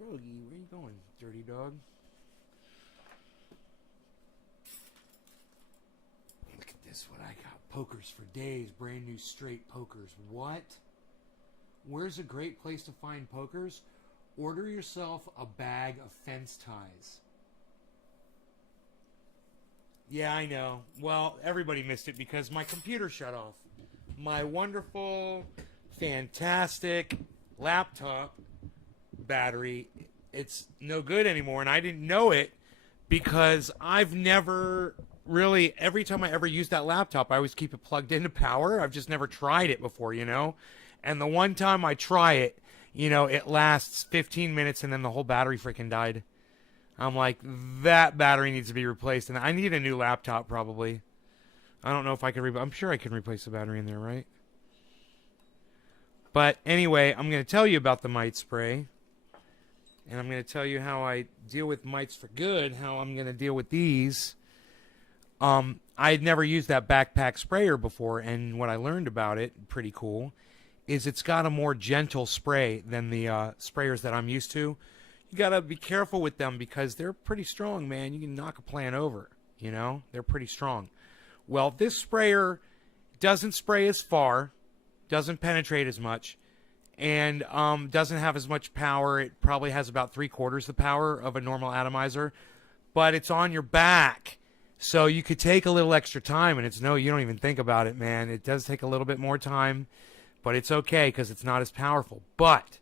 Rogie, where you going, dirty dog? Look at this, what I got. Pokers for days. Brand new straight pokers. What? Where's a great place to find pokers? Order yourself a bag of fence ties. Yeah, I know. Well, everybody missed it because my computer shut off. My wonderful, fantastic laptop battery, it's no good anymore, and I didn't know it because I've never really, every time I ever use that laptop, I always keep it plugged into power. I've just never tried it before, you know? And the one time I try it, you know, it lasts 15 minutes and then the whole battery freaking died. I'm like, that battery needs to be replaced, and I need a new laptop probably. I don't know if I can, I'm sure I can replace the battery in there, right? But anyway, I'm going to tell you about the mite spray. And I'm going to tell you how I deal with mites for good, how I'm going to deal with these. I had never used that backpack sprayer before, and what I learned about it, pretty cool, is it's got a more gentle spray than the sprayers that I'm used to. You got to be careful with them because they're pretty strong, man. You can knock a plant over, you know? They're pretty strong. Well, this sprayer doesn't spray as far, doesn't penetrate as much, and doesn't have as much power. It probably has about 3/4 the power of a normal atomizer, but it's on your back. So you could take a little extra time, and it's no, you don't even think about it, man. It does take a little bit more time, but it's okay because it's not as powerful. But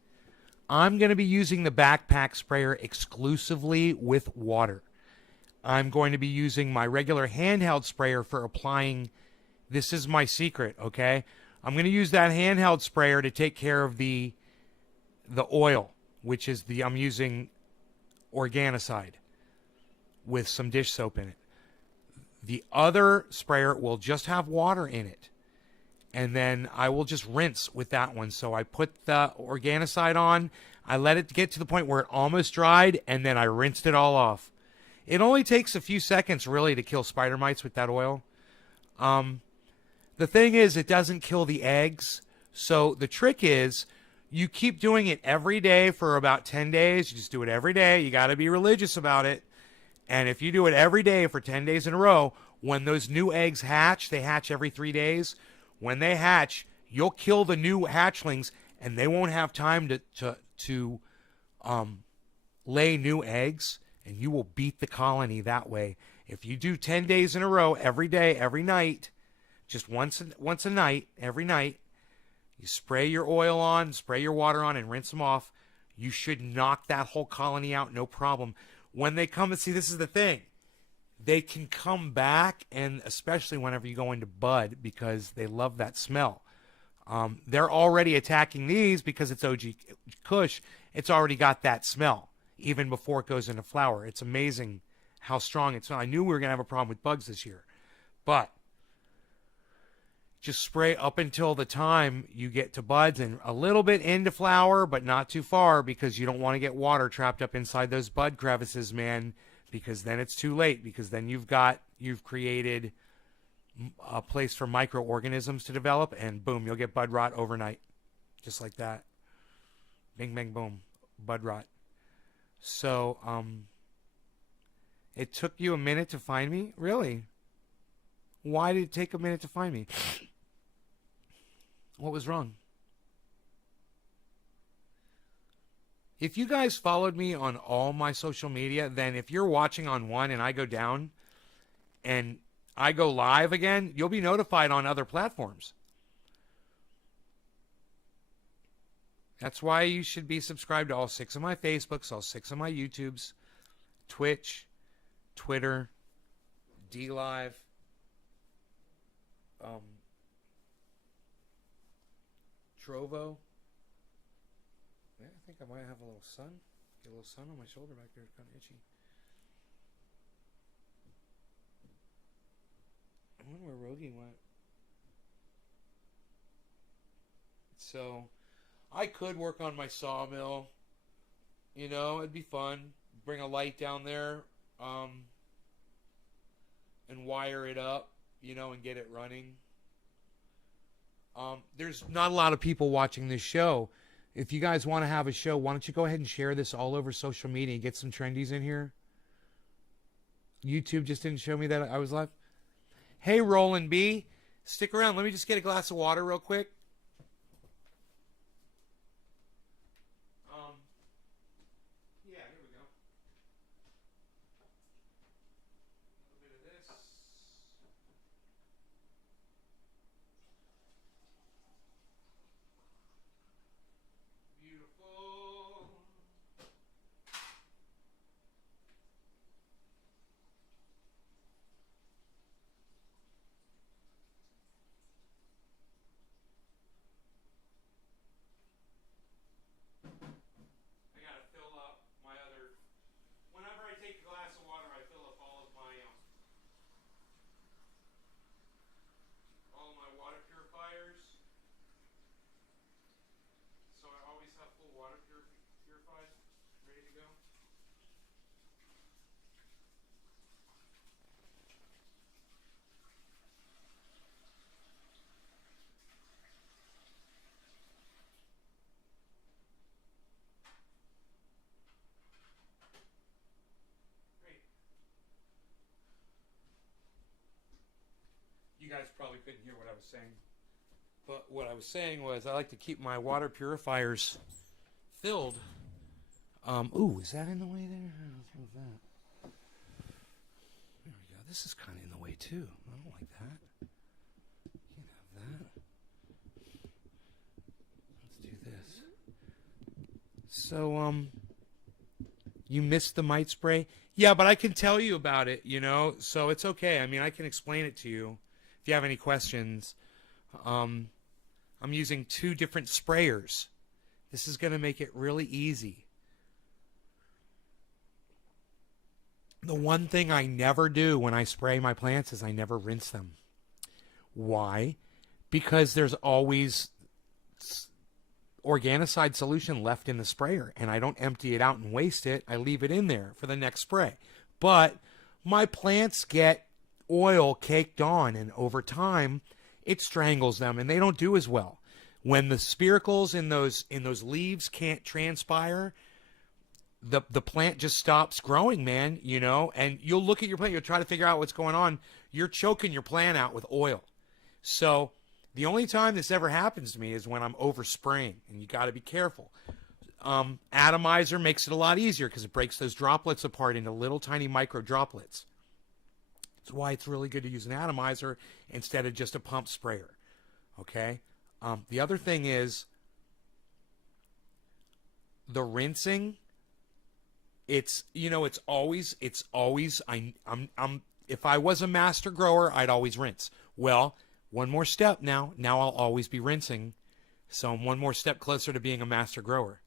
I'm going to be using the backpack sprayer exclusively with water. I'm going to be using my regular handheld sprayer for applying. This is my secret, okay? I'm going to use that handheld sprayer to take care of the oil, which is I'm using Organicide with some dish soap in it. The other sprayer will just have water in it. And then I will just rinse with that one. So I put the Organicide on, I let it get to the point where it almost dried, and then I rinsed it all off. It only takes a few seconds really to kill spider mites with that oil. The thing is, it doesn't kill the eggs. So the trick is you keep doing it every day for about 10 days. You just do it every day. You got to be religious about it. And if you do it every day for 10 days in a row, when those new eggs hatch, they hatch every 3 days. When they hatch, you'll kill the new hatchlings, and they won't have time to lay new eggs, and you will beat the colony that way. If you do 10 days in a row, every day, every night, just once a night, every night, you spray your oil on, spray your water on, and rinse them off, you should knock that whole colony out, no problem. When they come and see, this is the thing, they can come back, and especially whenever you go into bud, because they love that smell. They're already attacking these because it's OG Kush. It's already got that smell, even before it goes into flower. It's amazing how strong it smells. I knew we were going to have a problem with bugs this year, but just spray up until the time you get to buds and a little bit into flower, but not too far because you don't want to get water trapped up inside those bud crevices, man, because then it's too late, because then you've created a place for microorganisms to develop, and boom, you'll get bud rot overnight. Just like that. Bing, bang, boom. Bud rot. So, it took you a minute to find me? Really? Why did it take a minute to find me? What was wrong? If you guys followed me on all my social media, then if you're watching on one and I go down and I go live again, you'll be notified on other platforms. That's why you should be subscribed to all 6 of my Facebooks, all 6 of my YouTubes, Twitch, Twitter, DLive, Trovo. Yeah, I think I might have a little sun. Get a little sun on my shoulder back there. It's kind of itchy. I wonder where Rogie went. So, I could work on my sawmill. You know, it'd be fun. Bring a light down there, and wire it up, you know, and get it running. There's not a lot of people watching this show If you guys want to have a show, why don't you go ahead and share this all over social media and get some trendies in here? YouTube just didn't show me that I was live. Hey, Roland B, stick around. Let me just get a glass of water real quick. Yeah, here we go. A little bit of this. Beautiful. I gotta fill up my other. Whenever I take a glass of water, I fill up all of my water purifiers. So I always have full water purified, ready to go. Great. You guys probably couldn't hear what I was saying. But what I was saying was I like to keep my water purifiers filled. Ooh, is that in the way there? What's wrong with that? There we go. This is kind of in the way too. I don't like that. Can't have that. Let's do this. So, you missed the mite spray? Yeah, but I can tell you about it, you know, so it's okay. I mean, I can explain it to you if you have any questions. I'm using 2 different sprayers. This is going to make it really easy. The one thing I never do when I spray my plants is I never rinse them. Why? Because there's always organicide solution left in the sprayer, and I don't empty it out and waste it. I leave it in there for the next spray. But my plants get oil caked on, and over time it strangles them and they don't do as well. When the spiracles in those leaves can't transpire, the plant just stops growing, man, you know, and you'll look at your plant, you'll try to figure out what's going on. You're choking your plant out with oil. So the only time this ever happens to me is when I'm overspraying, and you got to be careful. Atomizer makes it a lot easier because it breaks those droplets apart into little tiny micro droplets. That's why it's really good to use an atomizer instead of just a pump sprayer. Okay. The other thing is the rinsing. It's, you know, it's always I'm if I was a master grower, I'd always rinse. Well, one more step now. Now I'll always be rinsing. So I'm one more step closer to being a master grower.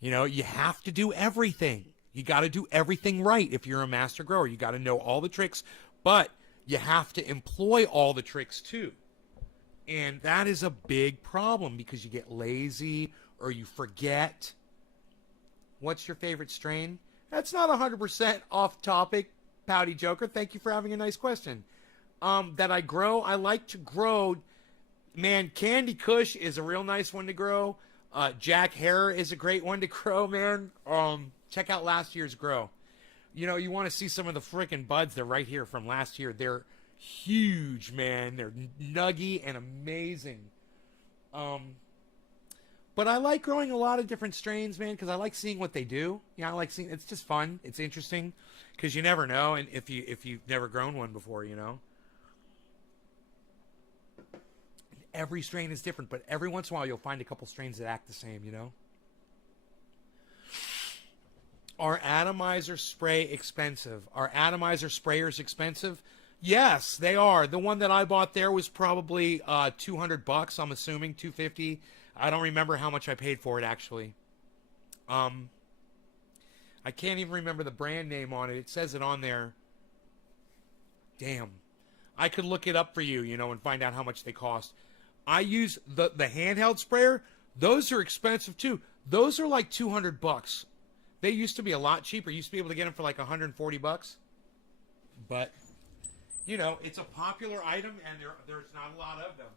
You know, you have to do everything. You got to do everything right if you're a master grower. You got to know all the tricks, but you have to employ all the tricks too. And that is a big problem because you get lazy or you forget. What's your favorite strain? That's not 100% off topic, Pouty Joker. Thank you for having a nice question. That I grow, I like to grow. Man, Candy Kush is a real nice one to grow. Jack Herer is a great one to grow, man. Check out last year's grow. You know, you want to see some of the freaking buds. They're right here from last year. They're huge, man. They're nuggy and amazing. But I like growing a lot of different strains, man, because I like seeing what they do. Yeah, I like seeing. It's just fun. It's interesting because you never know, and if you've never grown one before, you know. Every strain is different, but every once in a while you'll find a couple strains that act the same, you know. Are atomizer spray expensive? Are atomizer sprayers expensive? Yes, they are. The one that I bought there was probably $200. I'm assuming $250. I don't remember how much I paid for it actually. I can't even remember the brand name on it. It says it on there. Damn. I could look it up for you, you know, and find out how much they cost. I use the handheld sprayer. Those are expensive too. Those are like $200. They used to be a lot cheaper. You used to be able to get them for like $140. But, you know, it's a popular item and there's not a lot of them.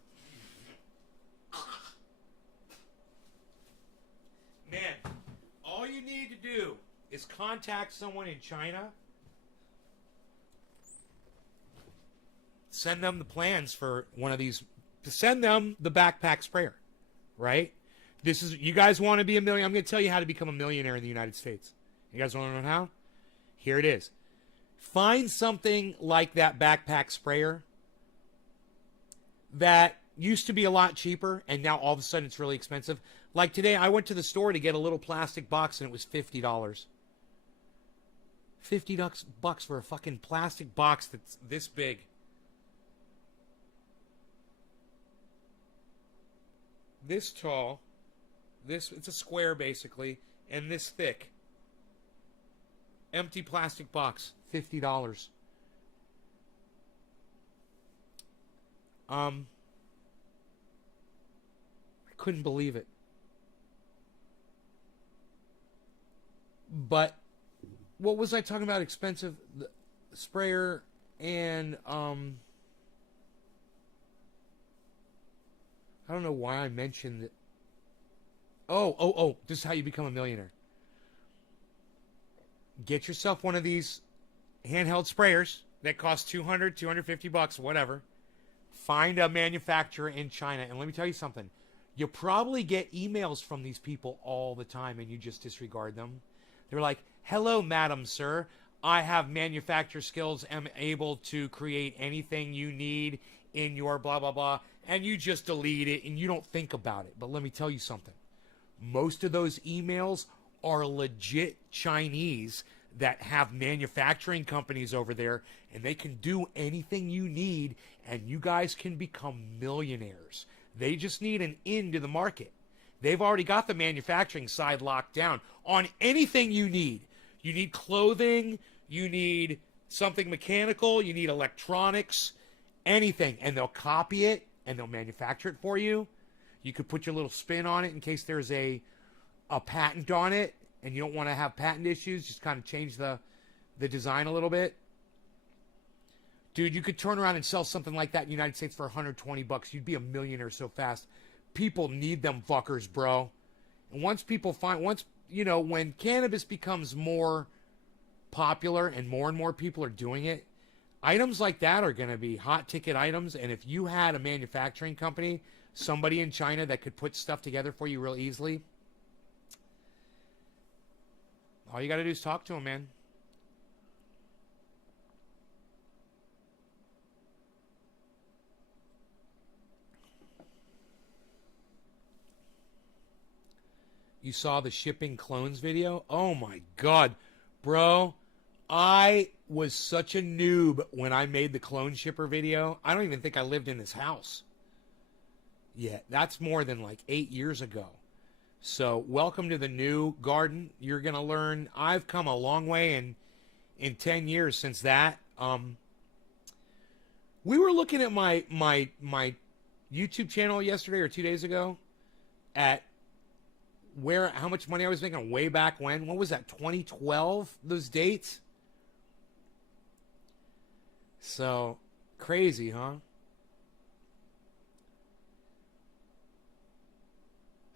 contact someone in China. Send them the plans for one of these. Send them the backpack sprayer, right? This is, you guys want to be a millionaire? I'm going to tell you how to become a millionaire in the United States. You guys want to know how? Here it is. Find something like that backpack sprayer that used to be a lot cheaper, and now all of a sudden it's really expensive. Like today, I went to the store to get a little plastic box, and it was $50. $50 for a fucking plastic box that's this big. This tall. It's a square basically, and this thick. Empty plastic box, $50. I couldn't believe it. But what was I talking about? Expensive the sprayer and I don't know why I mentioned it. Oh, this is how you become a millionaire. Get yourself one of these handheld sprayers that cost $200, $250, whatever. Find a manufacturer in China. And let me tell you something. You probably get emails from these people all the time and you just disregard them. They're like, hello, madam, sir. I have manufacturer skills, am able to create anything you need in your blah, blah, blah. And you just delete it and you don't think about it. But let me tell you something. Most of those emails are legit Chinese that have manufacturing companies over there, and they can do anything you need, and you guys can become millionaires. They just need an in to the market. They've already got the manufacturing side locked down on anything you need. You need clothing, you need something mechanical, you need electronics, anything, and they'll copy it and they'll manufacture it for you. You could put your little spin on it in case there's a patent on it and you don't want to have patent issues. Just kind of change the design a little bit. Dude, you could turn around and sell something like that in the United States for $120. You'd be a millionaire so fast. People need them fuckers, bro. And once when cannabis becomes more popular and more people are doing it, items like that are going to be hot ticket items. And if you had a manufacturing company, somebody in China that could put stuff together for you real easily, all you got to do is talk to them, man. You saw the shipping clones video? Oh my God, bro. I was such a noob when I made the clone shipper video. I don't even think I lived in this house yet. That's more than like 8 years ago. So welcome to the new garden. You're going to learn. I've come a long way in 10 years since that. We were looking at my YouTube channel yesterday or 2 days ago at how much money I was making way back when. What was that, 2012, those dates? So, crazy, huh?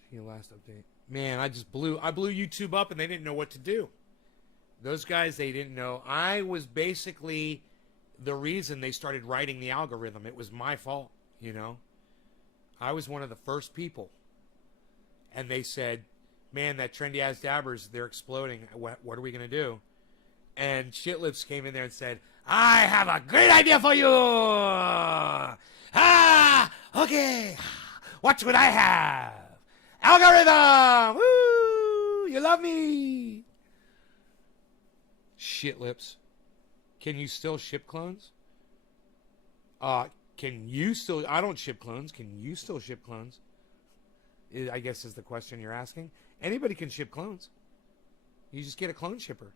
See your last update. Man, I blew YouTube up and they didn't know what to do. Those guys, they didn't know. I was basically the reason they started writing the algorithm. It was my fault, you know. I was one of the first people. And they said, man, that Trendy Ass Dabbers, they're exploding. What are we going to do? And Shitlips came in there and said, I have a great idea for you. Okay. Watch what I have. Algorithm. Woo. You love me. Shitlips. Can you still ship clones? Can you still... I don't ship clones. Can you still ship clones? I guess is the question you're asking. Anybody can ship clones. You just get a clone shipper.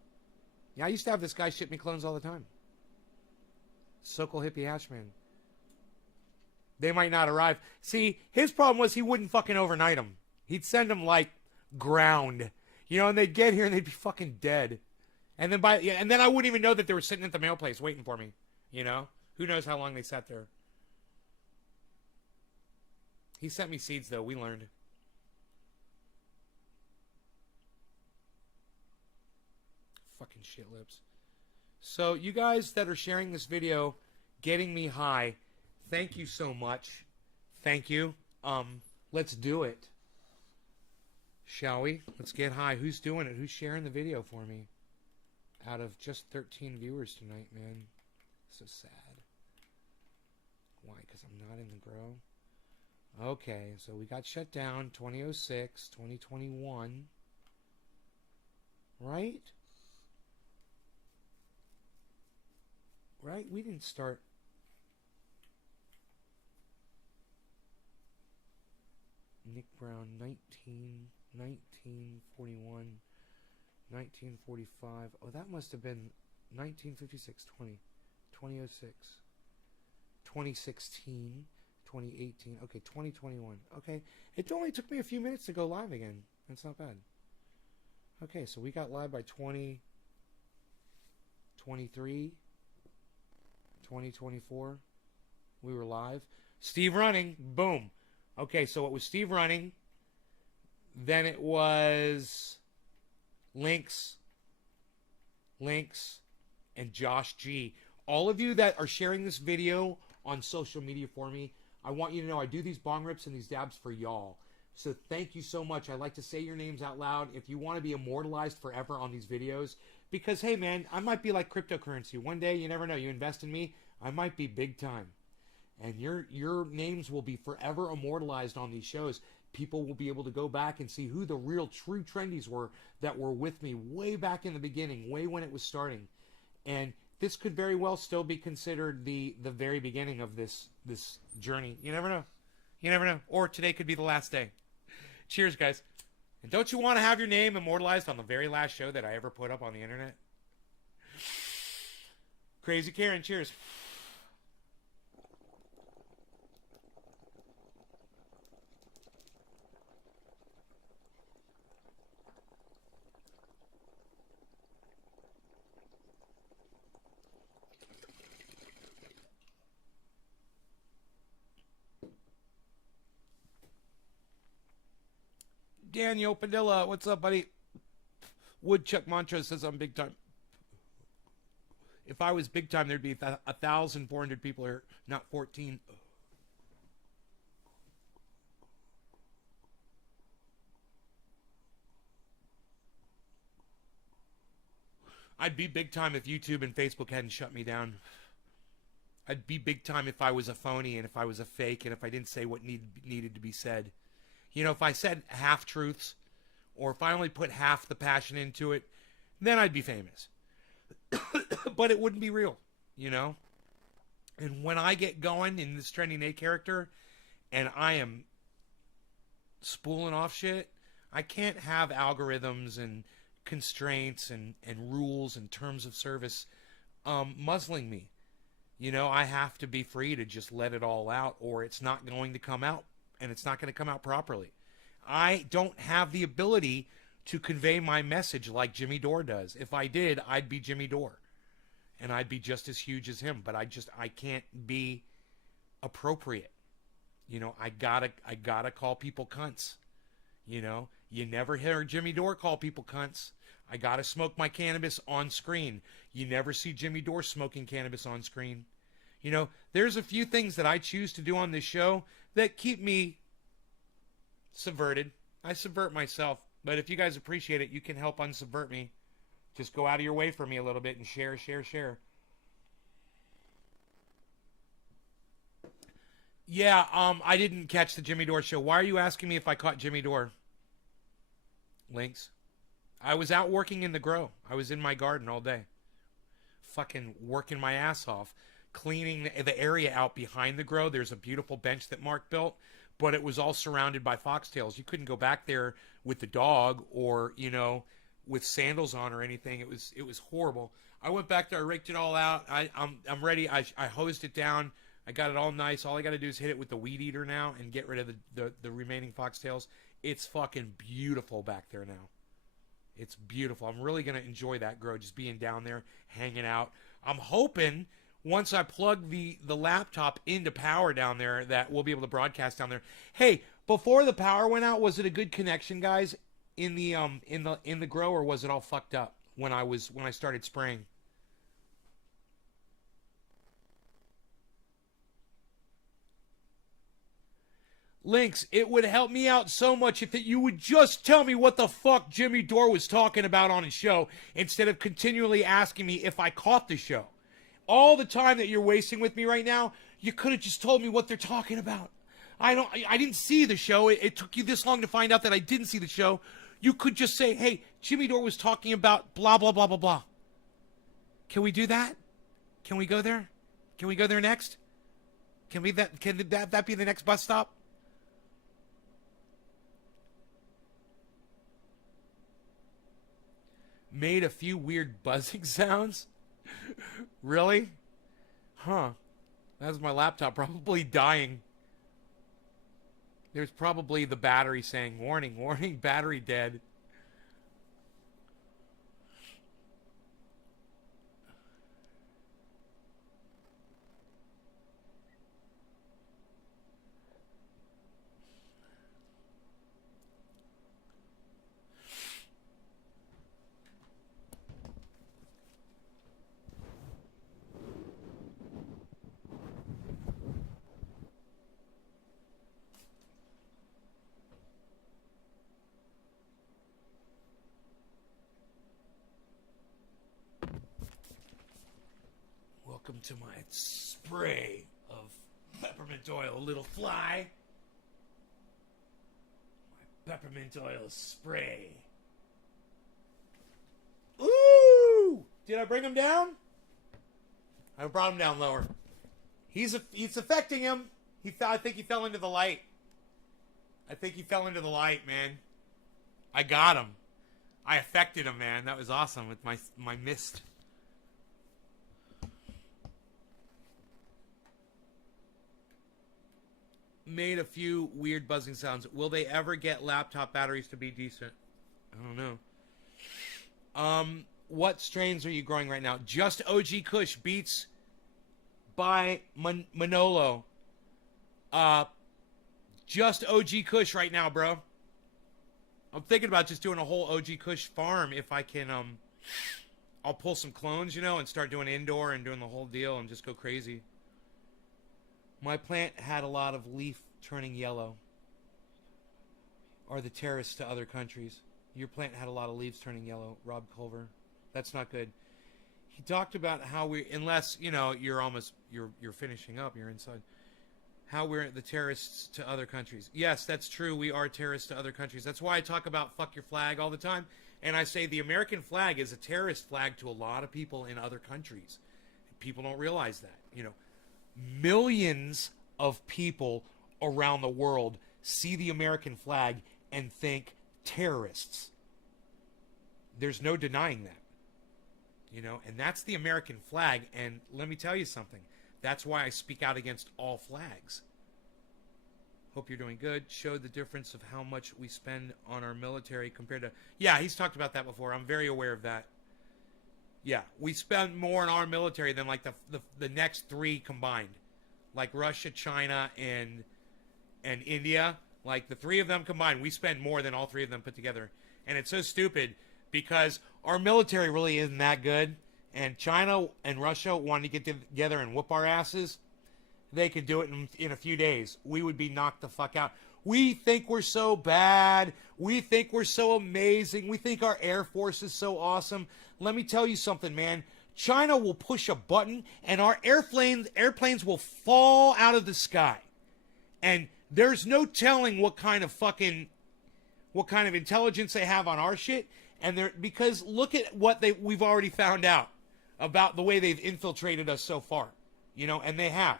Yeah, I used to have this guy ship me clones all the time. Sokol Hippie Hashman. They might not arrive. See, his problem was he wouldn't fucking overnight them. He'd send them like ground. You know, and they'd get here and they'd be fucking dead. And then I wouldn't even know that they were sitting at the mail place waiting for me. You know? Who knows how long they sat there. He sent me seeds, though. We learned. fucking shit lips. So you guys that are sharing this video, getting me high, thank you so much. Thank you. Let's do it. Shall we? Let's get high. Who's doing it? Who's sharing the video for me? Out of just 13 viewers tonight, man. So sad. Why? Because I'm not in the grow? Okay, so we got shut down 2006, 2021. Right? Right? We didn't start... Nick Brown, 1941, 1945. Oh, that must have been 1956, 2006, 2016, 2018. Okay, 2021. Okay, it only took me a few minutes to go live again. That's not bad. Okay, so we got live by 2023, 2024. We were live. Steve running. Boom. Okay, so it was Steve running. Then it was Lynx, and Josh G. All of you that are sharing this video on social media for me, I want you to know I do these bong rips and these dabs for y'all. So thank you so much. I like to say your names out loud if you want to be immortalized forever on these videos. Because, hey, man, I might be like cryptocurrency. One day, you never know. You invest in me, I might be big time. And your names will be forever immortalized on these shows. People will be able to go back and see who the real true trendies were that were with me way back in the beginning, way when it was starting. And this could very well still be considered the very beginning of this journey. You never know. You never know. Or today could be the last day. Cheers, guys. And don't you want to have your name immortalized on the very last show that I ever put up on the internet? Crazy Karen, cheers. Daniel Padilla, what's up, buddy? Woodchuck Mantra says I'm big time. If I was big time, there'd be 1,400 people here, not 14. I'd be big time if YouTube and Facebook hadn't shut me down. I'd be big time if I was a phony and if I was a fake and if I didn't say what needed to be said. You know, if I said half-truths or if I only put half the passion into it, then I'd be famous. But it wouldn't be real, you know? And when I get going in this Trending Nate character and I am spooling off shit, I can't have algorithms and constraints and rules and terms of service muzzling me. You know, I have to be free to just let it all out or it's not going to come out. And it's not going to come out properly. I don't have the ability to convey my message like Jimmy Dore does. If I did, I'd be Jimmy Dore. And I'd be just as huge as him. But I can't be appropriate. You know, I gotta call people cunts. You know, you never hear Jimmy Dore call people cunts. I gotta smoke my cannabis on screen. You never see Jimmy Dore smoking cannabis on screen. You know, there's a few things that I choose to do on this show that keep me subverted. I subvert myself. But if you guys appreciate it, you can help unsubvert me. Just go out of your way for me a little bit and share. Yeah, I didn't catch the Jimmy Dore show. Why are you asking me if I caught Jimmy Dore? Links. I was out working in the grow. I was in my garden all day. Fucking working my ass off. Cleaning the area out behind the grow. There's a beautiful bench that Mark built, but it was all surrounded by foxtails. You couldn't go back there with the dog or, you know, with sandals on or anything. It was horrible. I went back there, I raked it all out. I'm ready. I hosed it down. I got it all nice. All I got to do is hit it with the weed eater now and get rid of the remaining foxtails. It's fucking beautiful back there now. It's beautiful. I'm really going to enjoy that grow, just being down there, hanging out. I'm hoping once I plug the laptop into power down there that we'll be able to broadcast down there. Hey, before the power went out, was it a good connection, guys, in the grow, or was it all fucked up? when I started spraying. Lynx, it would help me out so much if you would just tell me what the fuck Jimmy Dore was talking about on his show instead of continually asking me if I caught the show. All the time that you're wasting with me right now, you could have just told me what they're talking about. I didn't see the show. It took you this long to find out that I didn't see the show. You could just say, hey, Jimmy Dore was talking about blah, blah, blah, blah, blah. Can we do that? Can we go there? Can we go there next? Can that be the next bus stop? Made a few weird buzzing sounds? Really? Huh. That's my laptop probably dying. There's probably the battery saying, warning, warning, battery dead. Welcome to my spray of peppermint oil, little fly. My peppermint oil spray. Ooh! Did I bring him down? I brought him down lower. It's affecting him. I think he fell into the light. I think he fell into the light, man. I got him. I affected him, man. That was awesome with my mist. Made a few weird buzzing sounds. Will they ever get laptop batteries to be decent? I don't know. What strains are you growing right now? Just OG Kush Beats by Manolo. Just OG Kush right now, bro. I'm thinking about just doing a whole OG Kush farm if I can. I'll pull some clones, and start doing indoor and doing the whole deal and just go crazy. My plant had a lot of leaf turning yellow. Are the terrorists to other countries? Your plant had a lot of leaves turning yellow. Rob Culver. That's not good. He talked about how unless, you're finishing up, you're inside. How we're the terrorists to other countries. Yes, that's true. We are terrorists to other countries. That's why I talk about fuck your flag all the time. And I say the American flag is a terrorist flag to a lot of people in other countries. People don't realize that, Millions of people around the world see the American flag and think terrorists. There's no denying that. And that's the American flag. And let me tell you something. That's why I speak out against all flags. Hope you're doing good. Showed the difference of how much we spend on our military compared to... Yeah, he's talked about that before. I'm very aware of that. Yeah, we spend more on our military than like the next three combined, like Russia, China, and India. Like the three of them combined, we spend more than all three of them put together. And it's so stupid because our military really isn't that good. And China and Russia wanted to get together and whoop our asses. They could do it in a few days. We would be knocked the fuck out. We think we're so bad. We think we're so amazing. We think our Air Force is so awesome. Let me tell you something, man. China will push a button and our airplanes will fall out of the sky. And there's no telling what kind of intelligence they have on our shit. And because look at what we've already found out about the way they've infiltrated us so far. And they have.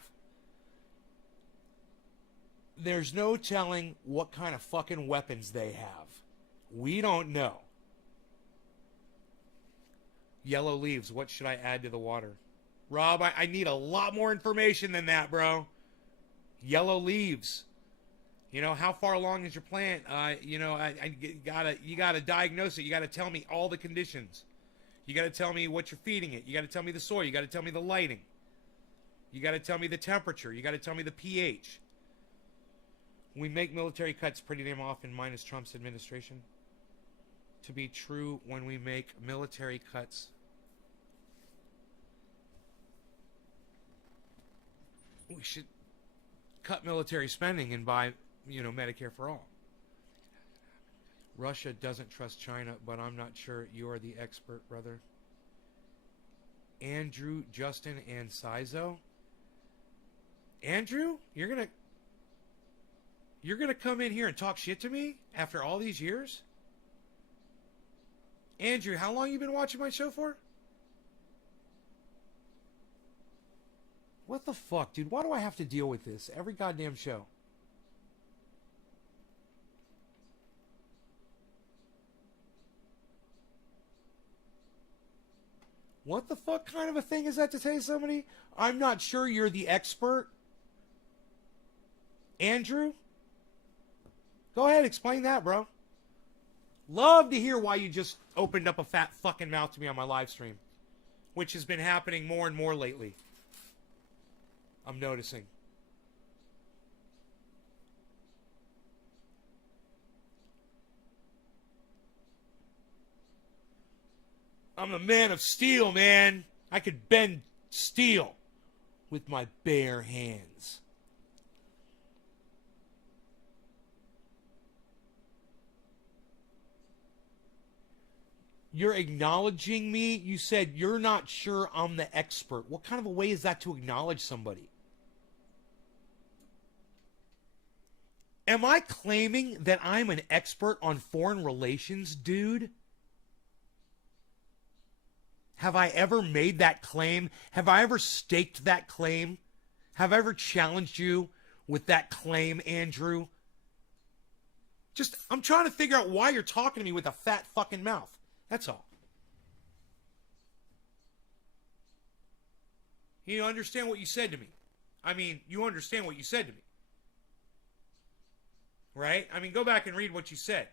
There's no telling what kind of fucking weapons they have. We don't know. Yellow leaves. What should I add to the water? Rob, I need a lot more information than that, bro. Yellow leaves. How far along is your plant? You gotta diagnose it. You gotta tell me all the conditions. You gotta tell me what you're feeding it. You gotta tell me the soil. You gotta tell me the lighting. You gotta tell me the temperature. You gotta tell me the pH. We make military cuts pretty damn often, minus Trump's administration. to be true when we make military cuts. We should cut military spending and buy, Medicare for all. Russia doesn't trust China, but I'm not sure you are the expert, brother. Andrew, Justin, and Sizo. Andrew, you're gonna come in here and talk shit to me after all these years? Andrew, how long you been watching my show for? What the fuck, dude? Why do I have to deal with this every goddamn show? What the fuck kind of a thing is that to say to somebody? I'm not sure you're the expert. Andrew? Go ahead, explain that, bro. Love to hear why you just opened up a fat fucking mouth to me on my live stream, which has been happening more and more lately. I'm noticing. I'm a man of steel, man. I could bend steel with my bare hands. You're acknowledging me? You said you're not sure I'm the expert. What kind of a way is that to acknowledge somebody? Am I claiming that I'm an expert on foreign relations, dude? Have I ever made that claim? Have I ever staked that claim? Have I ever challenged you with that claim, Andrew? I'm trying to figure out why you're talking to me with a fat fucking mouth. That's all. You understand what you said to me? I mean, you understand what you said to me. Right? I mean, go back and read what you said.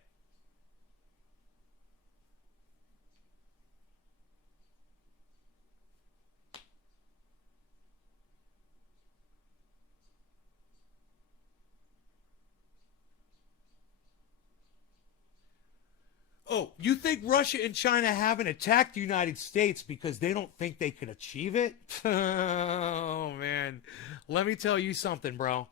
Oh, you think Russia and China haven't attacked the United States because they don't think they can achieve it? Oh, man. Let me tell you something, bro.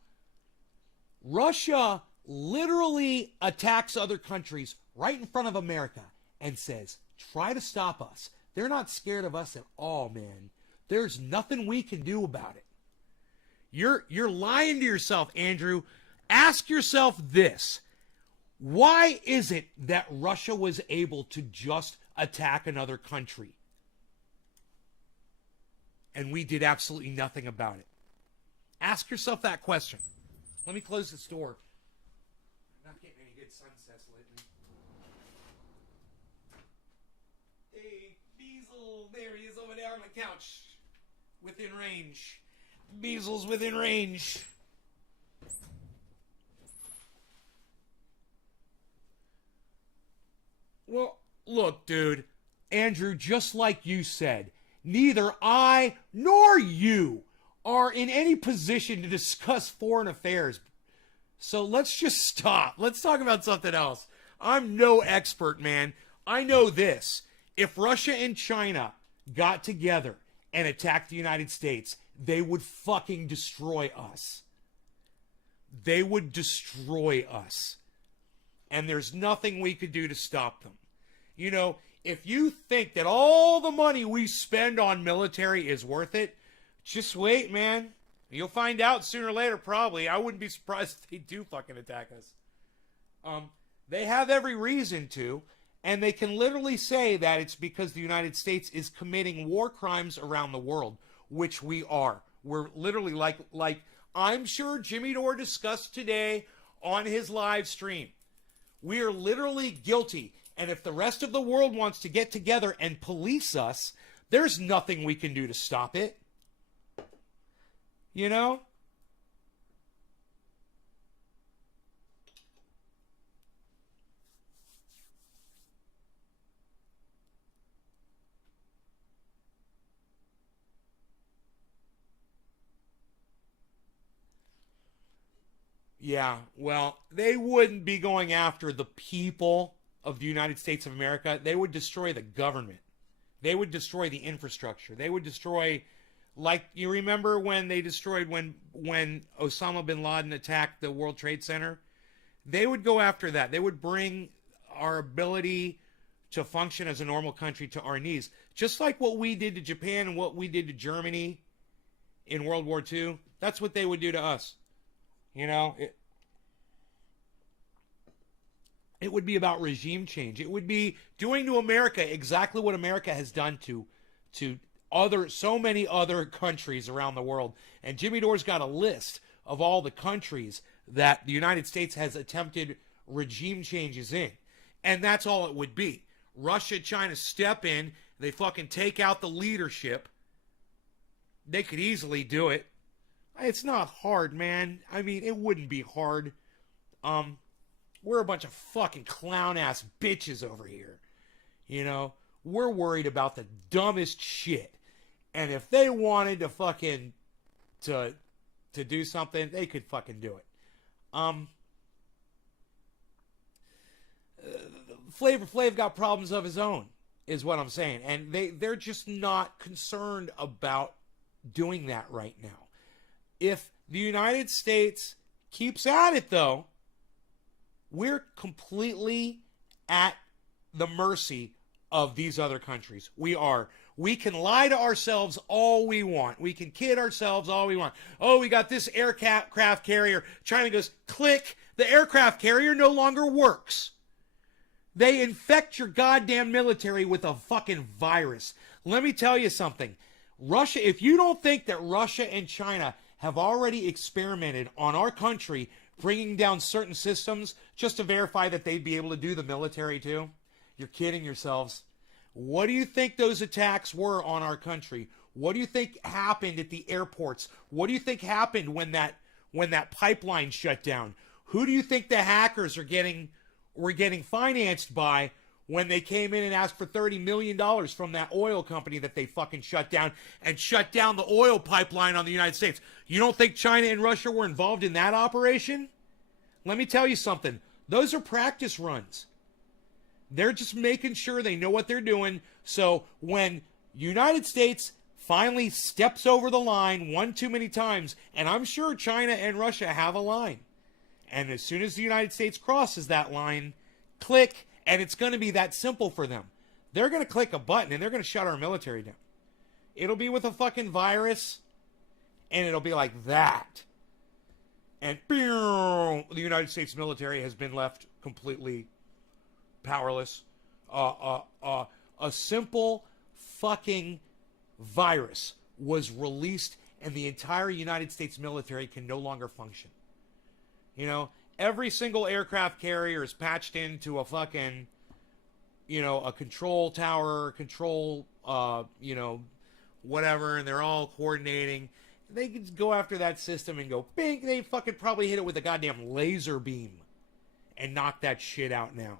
Russia literally attacks other countries right in front of America and says, try to stop us. They're not scared of us at all, man. There's nothing we can do about it. You're lying to yourself, Andrew. Ask yourself this. Why is it that Russia was able to just attack another country? And we did absolutely nothing about it. Ask yourself that question. Let me close this door. I'm not getting any good sunsets lately. Hey, Beazle. There he is over there on the couch. Within range. Beazle's within range. Well, look, dude. Andrew, just like you said, neither I nor you are in any position to discuss foreign affairs. So let's just stop. Let's talk about something else. I'm no expert, man. I know this. If Russia and China got together and attacked the United States, they would fucking destroy us. They would destroy us. And there's nothing we could do to stop them. You know, if you think that all the money we spend on military is worth it, just wait, man. You'll find out sooner or later, probably. I wouldn't be surprised if they do fucking attack us. They have every reason to, and they can literally say that it's because the United States is committing war crimes around the world, which we are. We're literally like I'm sure Jimmy Dore discussed today on his live stream. We are literally guilty. And if the rest of the world wants to get together and police us, there's nothing we can do to stop it. You know? Yeah, well, they wouldn't be going after the people of the United States of America, they would destroy the government. They would destroy the infrastructure. They would destroy, like, you remember when they destroyed, when Osama bin Laden attacked the World Trade Center? They would go after that. They would bring our ability to function as a normal country to our knees. Just like what we did to Japan and what we did to Germany in World War II. That's what they would do to us. You know, it would be about regime change. It would be doing to America exactly what America has done to so many other countries around the world. And Jimmy Dore's got a list of all the countries that the United States has attempted regime changes in. And that's all it would be. Russia, China step in, they fucking take out the leadership. They could easily do it. It's not hard, man. I mean, it wouldn't be hard. We're a bunch of fucking clown-ass bitches over here. You know? We're worried about the dumbest shit. And if they wanted to fucking to do something, they could fucking do it. Flavor Flav got problems of his own, is what I'm saying. And they're just not concerned about doing that right now. If the United States keeps at it, though, we're completely at the mercy of these other countries. We are. We can lie to ourselves all we want. We can kid ourselves all we want. Oh, we got this aircraft carrier. China goes, click. The aircraft carrier no longer works. They infect your goddamn military with a fucking virus. Let me tell you something. Russia, if you don't think that Russia and China have already experimented on our country bringing down certain systems just to verify that they'd be able to do the military too, you're kidding yourselves. What do you think those attacks were on our country? What do you think happened at the airports? What do you think happened when that pipeline shut down? Who do you think the hackers were getting financed by when they came in and asked for $30 million from that oil company that they fucking shut down and shut down the oil pipeline on the United States? You don't think China and Russia were involved in that operation? Let me tell you something. Those are practice runs. They're just making sure they know what they're doing. So when United States finally steps over the line one too many times, and I'm sure China and Russia have a line, and as soon as the United States crosses that line, click, and it's going to be that simple for them. They're going to click a button and they're going to shut our military down. It'll be with a fucking virus, and it'll be like that. And the United States military has been left completely powerless. A simple fucking virus was released, and the entire United States military can no longer function. You know, every single aircraft carrier is patched into a fucking, you know, a control tower, you know, whatever, and they're all coordinating. They could go after that system and go, bing, they fucking probably hit it with a goddamn laser beam and knock that shit out now.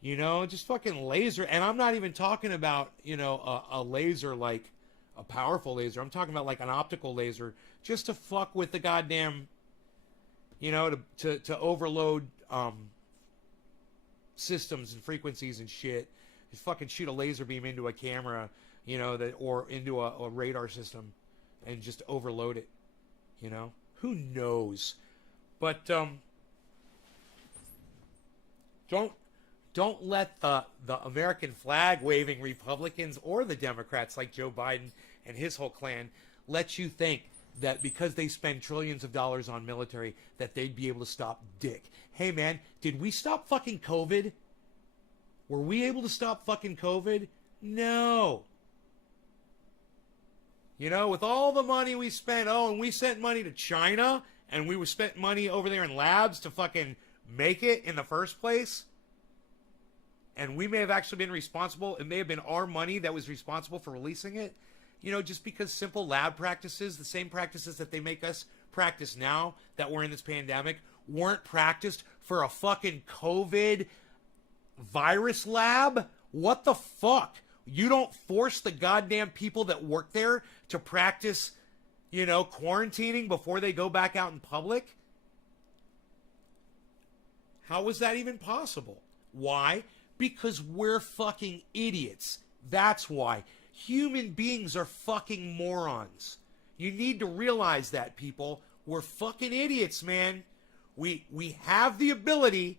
You know, just fucking laser. And I'm not even talking about, you know, a laser like a powerful laser. I'm talking about like an optical laser just to fuck with the goddamn, you know, to overload systems and frequencies and shit. Just fucking shoot a laser beam into a camera, you know, or into a radar system and just overload it, you know? Who knows? But don't let the American flag waving Republicans or the Democrats like Joe Biden and his whole clan let you think that because they spend trillions of dollars on military that they'd be able to stop dick. Hey man, did we stop fucking COVID? Were we able to stop fucking COVID? No. You know, with all the money we spent, and we sent money to China, and we spent money over there in labs to fucking make it in the first place. And we may have actually been responsible. It may have been our money that was responsible for releasing it. You know, just because simple lab practices, the same practices that they make us practice now that we're in this pandemic, weren't practiced for a fucking COVID virus lab? What the fuck? You don't force the goddamn people that work there to practice, you know, quarantining before they go back out in public? How was that even possible? Why? Because we're fucking idiots. That's why. Human beings are fucking morons. You need to realize that, people. We're fucking idiots, man. We have the ability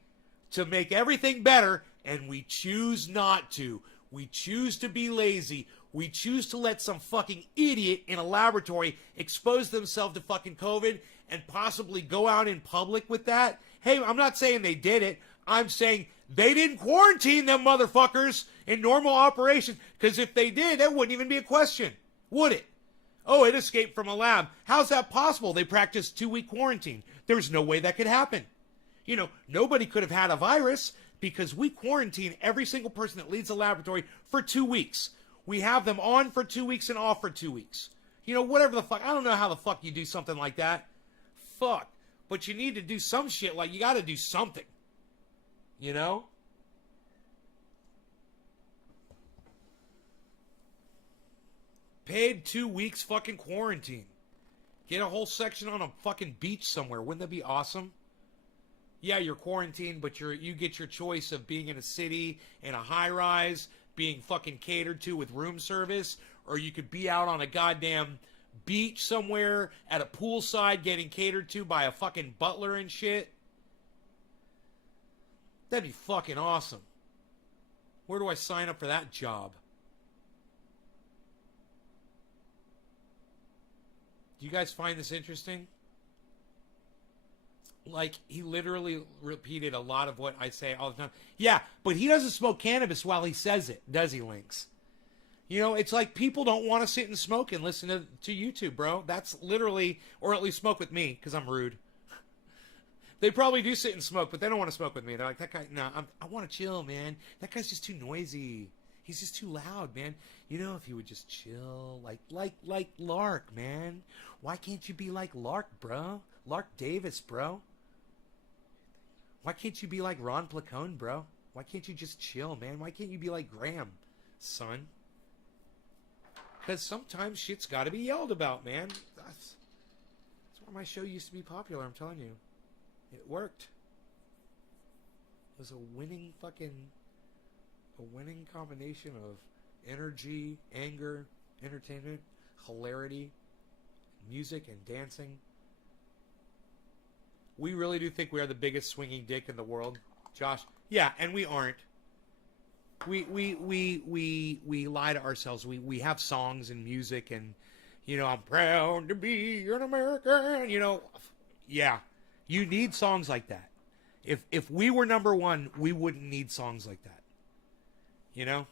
to make everything better, and we choose not to. We choose to be lazy. We choose to let some fucking idiot in a laboratory expose themselves to fucking COVID and possibly go out in public with that. Hey, I'm not saying they did it. I'm saying they didn't quarantine them motherfuckers in normal operation, because if they did, that wouldn't even be a question, would it? Oh, it escaped from a lab. How's that possible? They practiced 2-week quarantine. There's no way that could happen. You know, nobody could have had a virus because we quarantine every single person that leads a laboratory for 2 weeks. We have them on for 2 weeks and off for 2 weeks. You know, whatever the fuck. I don't know how the fuck you do something like that. Fuck. But you need to do some shit. Like, you got to do something. You know? Paid 2 weeks fucking quarantine. Get a whole section on a fucking beach somewhere. Wouldn't that be awesome? Yeah, you're quarantined, but you get your choice of being in a city, in a high rise, being fucking catered to with room service, or you could be out on a goddamn beach somewhere at a poolside getting catered to by a fucking butler and shit. That'd be fucking awesome. Where do I sign up for that job? Do you guys find this interesting? Like, he literally repeated a lot of what I say all the time. Yeah, but he doesn't smoke cannabis while he says it, does he, Lynx? You know, it's like people don't want to sit and smoke and listen to YouTube, bro. That's literally, or at least smoke with me, because I'm rude. They probably do sit and smoke, but they don't want to smoke with me. They're like, that guy, no, I want to chill, man. That guy's just too noisy. He's just too loud, man. You know, if you would just chill, like Lark, man. Why can't you be like Lark, bro? Lark Davis, bro. Why can't you be like Ron Placone, bro? Why can't you just chill, man? Why can't you be like Graham, son? Because sometimes shit's got to be yelled about, man. That's why my show used to be popular, I'm telling you. It worked. It was a winning combination of energy, anger, entertainment, hilarity, music, and dancing. We really do think we are the biggest swinging dick in the world, Josh. Yeah, and we aren't. We lie to ourselves. We have songs and music, and you know, I'm proud to be an American. You know, yeah, you need songs like that. If we were number one, we wouldn't need songs like that. You know,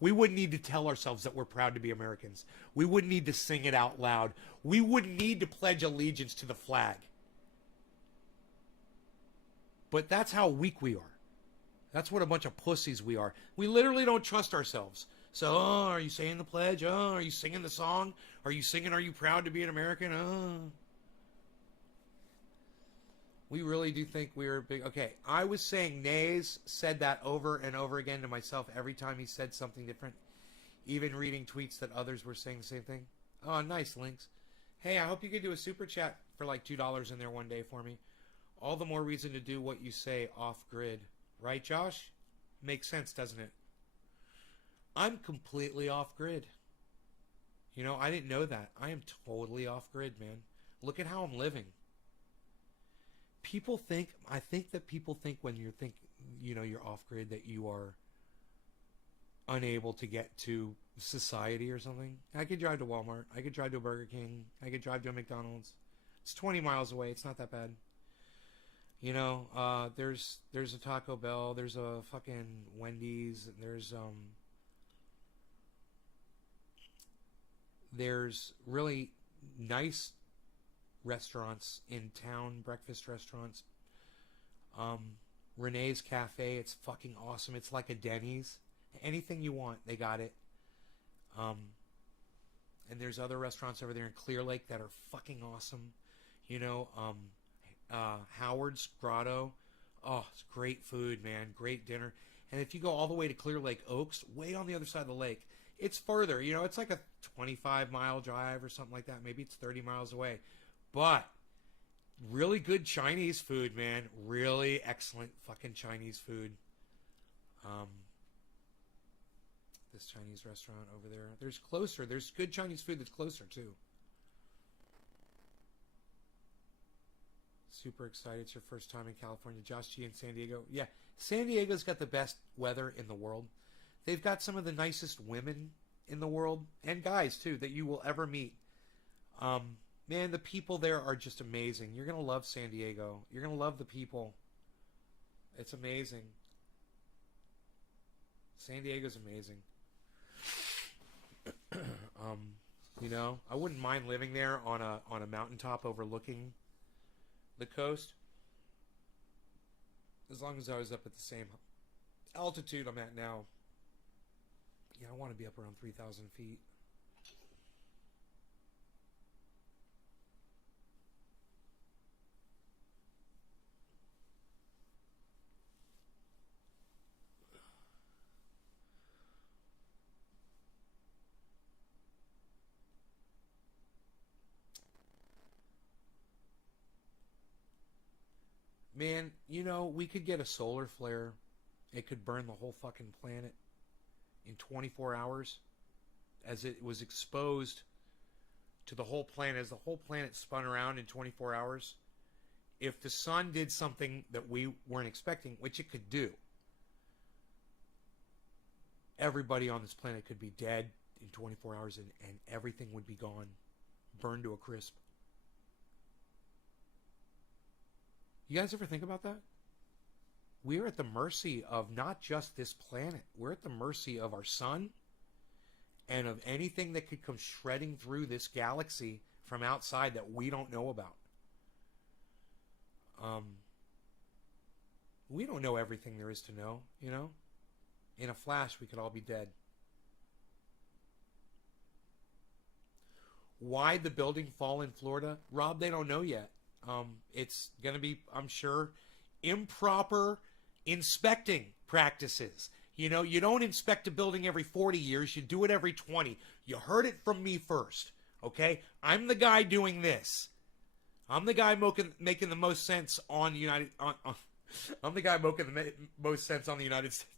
we wouldn't need to tell ourselves that we're proud to be Americans. We wouldn't need to sing it out loud. We wouldn't need to pledge allegiance to the flag. But that's how weak we are. That's what a bunch of pussies we are. We literally don't trust ourselves. So, oh, are you saying the pledge? Oh, are you singing the song? Are you singing, are you proud to be an American? Oh. We really do think we're big. Okay, I was saying Nays said that over and over again to myself every time he said something different. Even reading tweets that others were saying the same thing. Oh, nice, Links. Hey, I hope you could do a super chat for like $2 in there one day for me. All the more reason to do what you say off-grid. Right, Josh? Makes sense, doesn't it? I'm completely off-grid. You know, I didn't know that. I am totally off-grid, man. Look at how I'm living. I think that people think when you're off-grid that you are unable to get to society or something. I could drive to Walmart. I could drive to a Burger King. I could drive to a McDonald's. It's 20 miles away. It's not that bad. You know, there's a Taco Bell, there's a fucking Wendy's, there's really nice restaurants in town, breakfast restaurants. Renee's Cafe, it's fucking awesome. It's like a Denny's. Anything you want, they got it. And there's other restaurants over there in Clear Lake that are fucking awesome. You know, Howard's Grotto. Oh, it's great food, man. Great dinner. And if you go all the way to Clear Lake Oaks, way on the other side of the lake, it's further. You know, it's like a 25-mile drive or something like that. Maybe it's 30 miles away. But really good Chinese food, man. Really excellent fucking Chinese food. Um, this Chinese restaurant over there. There's closer. There's good Chinese food that's closer too. Super excited. It's your first time in California. Josh G in San Diego. Yeah, San Diego's got the best weather in the world. They've got some of the nicest women in the world, and guys too, that you will ever meet. Man, the people there are just amazing. You're going to love San Diego. You're going to love the people. It's amazing. San Diego's amazing. You know, I wouldn't mind living there on a mountaintop overlooking the coast, as long as I was up at the same altitude I'm at now. Yeah, I want to be up around 3,000 feet. Man, you know, we could get a solar flare. It could burn the whole fucking planet in 24 hours as it was exposed to the whole planet, as the whole planet spun around in 24 hours. If the sun did something that we weren't expecting, which it could do, everybody on this planet could be dead in 24 hours, and everything would be gone, burned to a crisp. You guys ever think about that? We're at the mercy of not just this planet. We're at the mercy of our sun and of anything that could come shredding through this galaxy from outside that we don't know about. We don't know everything there is to know, you know? In a flash, we could all be dead. Why'd the building fall in Florida? Rob, they don't know yet. It's going to be, I'm sure, improper inspecting practices. You know, you don't inspect a building every 40 years. You do it every 20. You heard it from me first, okay? I'm the guy doing this. I'm the guy making the most sense on the United... I'm the guy making the most sense on the United States.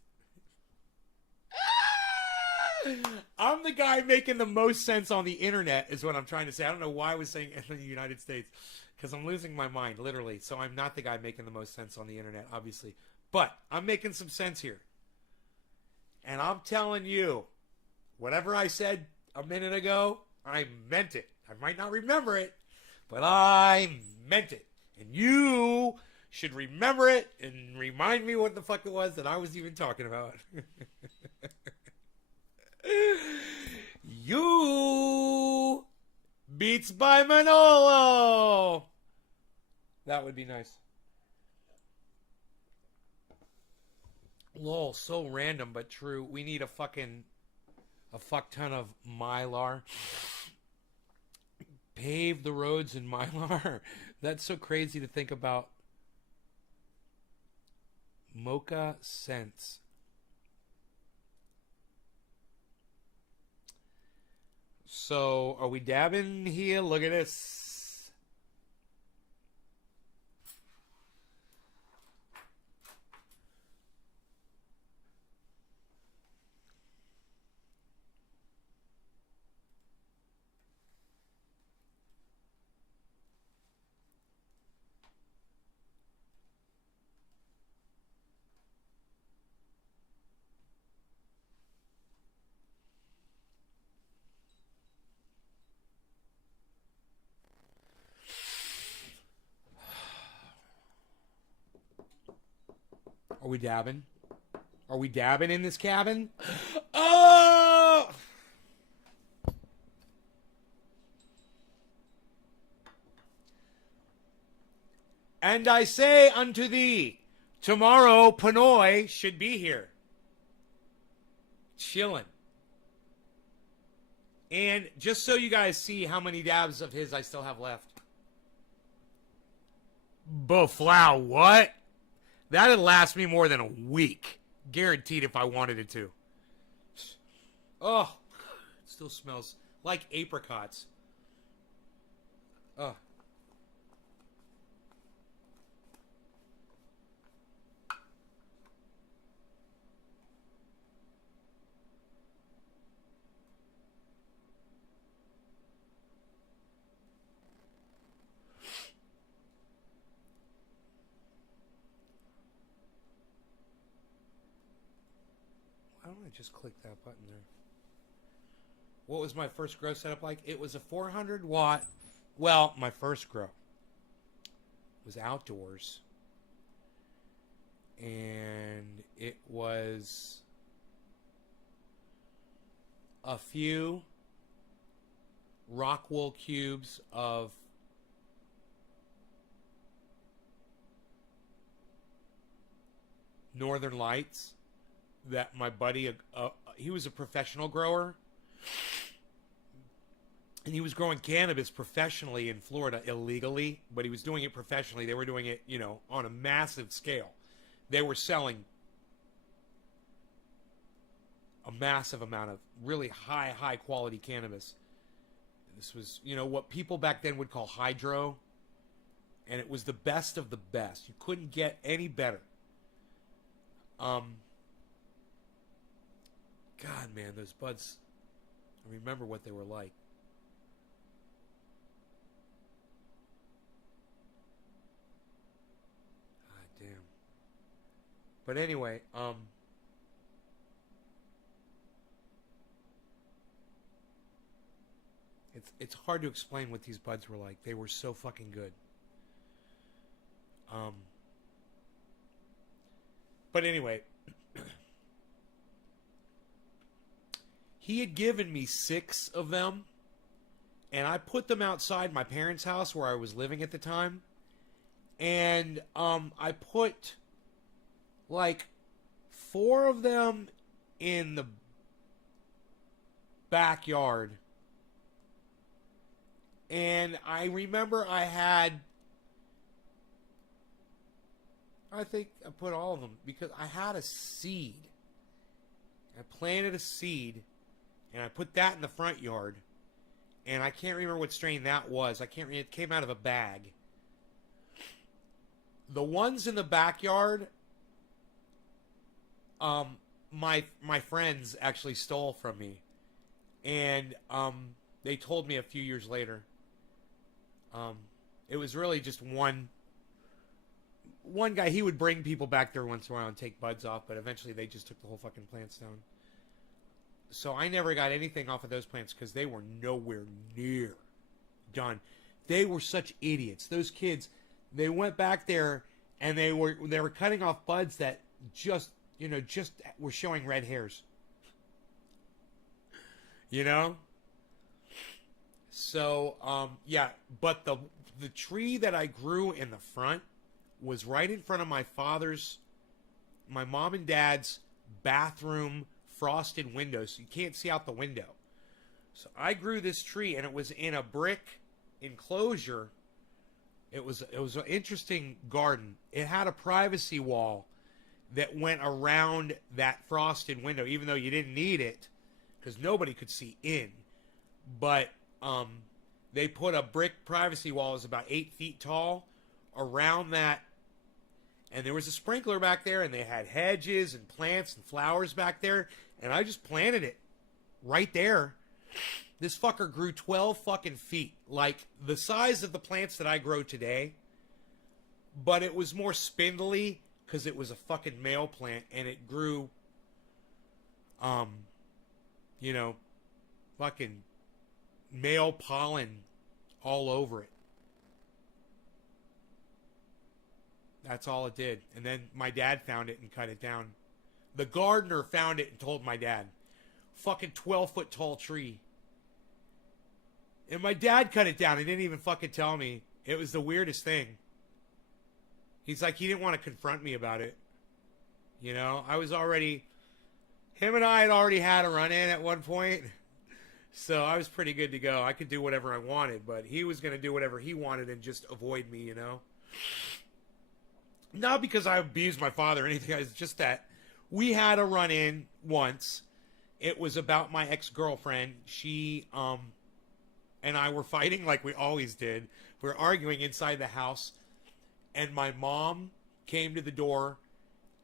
I'm the guy making the most sense on the internet is what I'm trying to say. I don't know why I was saying in the United States, because I'm losing my mind, literally. So I'm not the guy making the most sense on the internet, obviously. But I'm making some sense here. And I'm telling you, whatever I said a minute ago, I meant it. I might not remember it, but I meant it. And you should remember it and remind me what the fuck it was that I was even talking about. You Beats by Manolo. That would be nice. Lol, so random but true. We need a fuck ton of Mylar. Pave the roads in Mylar. That's so crazy to think about. Mocha Sense. So, are we dabbing here? Look at this. Are we dabbing? Are we dabbing in this cabin? Oh! And I say unto thee, tomorrow Pinoy should be here. Chilling. And just so you guys see how many dabs of his I still have left. Buffalow, what? That'd last me more than a week. Guaranteed if I wanted it to. Oh, it still smells like apricots. Oh. don't I just click that button there? What was my first grow setup like? It was a 400 watt. Well, my first grow was outdoors. And it was a few rock wool cubes of Northern Lights that my buddy, he was a professional grower, and he was growing cannabis professionally in Florida illegally, but he was doing it professionally. They were doing it, you know, on a massive scale. They were selling a massive amount of really high quality cannabis. This was, you know, what people back then would call hydro, and it was the best of the best. You couldn't get any better. God, man, those buds, I remember what they were like. God damn. But anyway, it's hard to explain what these buds were like. They were so fucking good. But anyway, he had given me 6 of them, and I put them outside my parents' house where I was living at the time. And I put like 4 of them in the backyard. And I remember I think I put all of them because I had a seed. I planted a seed, and I put that in the front yard. And I can't remember what strain that was. It came out of a bag. The ones in the backyard, my friends actually stole from me, and they told me a few years later. It was really just one guy. He would bring people back there once in a while and take buds off, but eventually they just took the whole fucking plants down. So I never got anything off of those plants because they were nowhere near done. They were such idiots. Those kids, they went back there and they were cutting off buds that just were showing red hairs. You know? So, yeah, but the tree that I grew in the front was right in front of my mom and dad's bathroom frosted windows, so you can't see out the window. So I grew this tree, and it was in a brick enclosure. It was an interesting garden. It had a privacy wall that went around that frosted window, even though you didn't need it, because nobody could see in. But they put a brick privacy wall that was about 8 feet tall around that. And there was a sprinkler back there, and they had hedges and plants and flowers back there. And I just planted it right there. This fucker grew 12 fucking feet. Like the size of the plants that I grow today. But it was more spindly because it was a fucking male plant. And it grew, fucking male pollen all over it. That's all it did. And then my dad found it and cut it down. The gardener found it and told my dad. Fucking 12-foot tall tree. And my dad cut it down. He didn't even fucking tell me. It was the weirdest thing. He's like, he didn't want to confront me about it. You know, him and I had already had a run-in at one point. So I was pretty good to go. I could do whatever I wanted, but he was going to do whatever he wanted and just avoid me, you know. Not because I abused my father or anything. It's just that we had a run-in once. It was about my ex-girlfriend. She and I were fighting like we always did. We were arguing inside the house. And my mom came to the door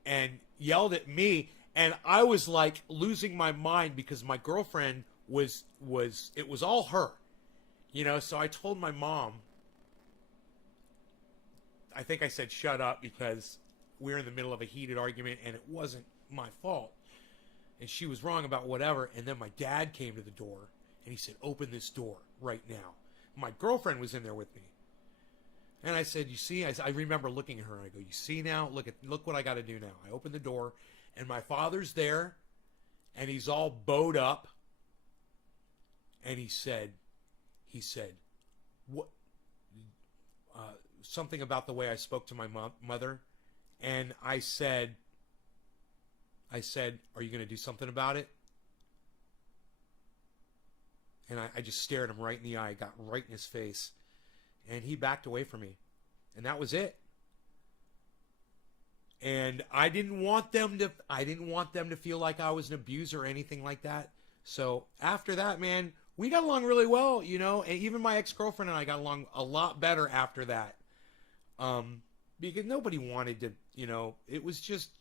and yelled at me. And I was like losing my mind because my girlfriend it was all her. You know, so I told my mom, I think I said shut up because we were in the middle of a heated argument and it wasn't my fault. and she was wrong about whatever. And then my dad came to the door, and he said, "Open this door right now." My girlfriend was in there with me. And I said, "You see," I remember looking at her, and I go, "You see now? Look what I got to do now." I opened the door, and my father's there, and he's all bowed up. And he said, "What?" Something about the way I spoke to my mother. And I said, "Are you going to do something about it?" And I just stared him right in the eye, got right in his face. And he backed away from me. And that was it. And I didn't want them to feel like I was an abuser or anything like that. So after that, man, we got along really well, you know, and even my ex-girlfriend and I got along a lot better after that. Because nobody wanted to, you know, it was just,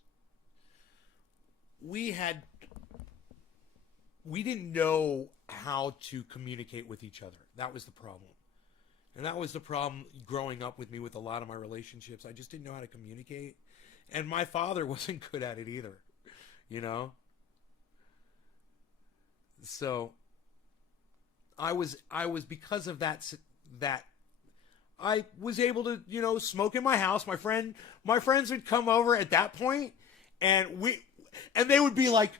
we didn't know how to communicate with each other. That was the problem. And that was the problem growing up with me with a lot of my relationships. I just didn't know how to communicate. And my father wasn't good at it either, you know? So I was because of that I was able to, you know, smoke in my house. My friends would come over at that point, and they would be like,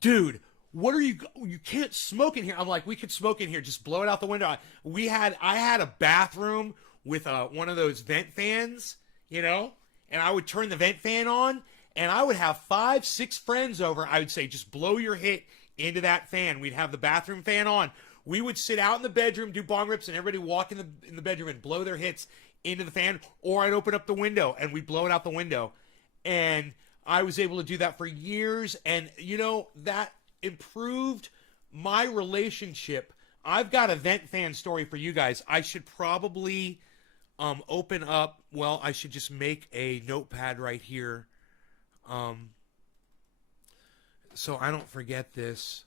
"Dude, what are you can't smoke in here." I'm like, "We could smoke in here. Just blow it out the window." I had a bathroom with one of those vent fans, you know, and I would turn the vent fan on, and I would have 5, 6 friends over. I would say, "Just blow your hit into that fan." We'd have the bathroom fan on. We would sit out in the bedroom, do bong rips, and everybody walk in the bedroom and blow their hits into the fan. Or I'd open up the window and we'd blow it out the window. And I was able to do that for years. And, you know, that improved my relationship. I've got a vent fan story for you guys. I should probably open up. Well, I should just make a notepad right here. So I don't forget this.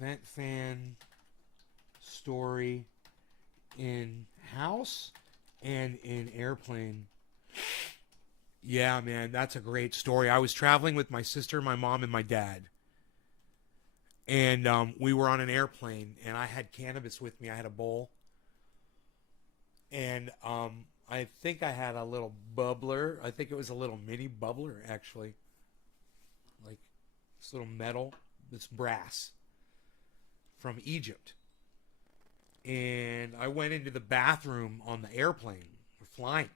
Vent fan story in house and in airplane. Yeah, man, that's a great story. I was traveling with my sister, my mom, and my dad. And we were on an airplane, and I had cannabis with me. I had a bowl. And I think I had a little bubbler. I think it was a little mini bubbler, actually. Like this little metal, this brass from Egypt. And I went into the bathroom on the airplane. We're flying.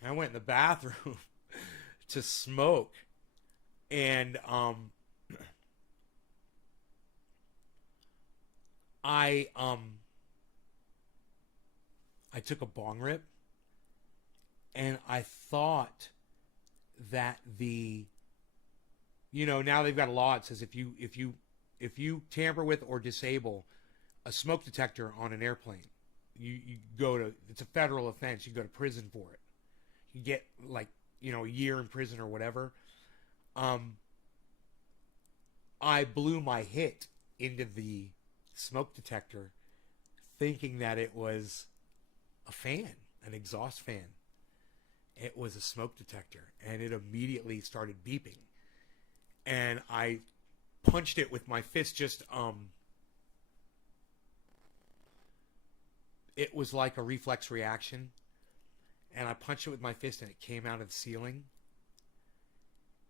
And I went in the bathroom to smoke. And I took a bong rip, and I thought that now they've got a law that says if you tamper with or disable a smoke detector on an airplane, you go to, it's a federal offense. You go to prison for it. You get a year in prison or whatever. I blew my hit into the smoke detector thinking that it was a fan, an exhaust fan. It was a smoke detector, and it immediately started beeping. And I punched it with my fist. It was like a reflex reaction. And I punched it with my fist, and it came out of the ceiling.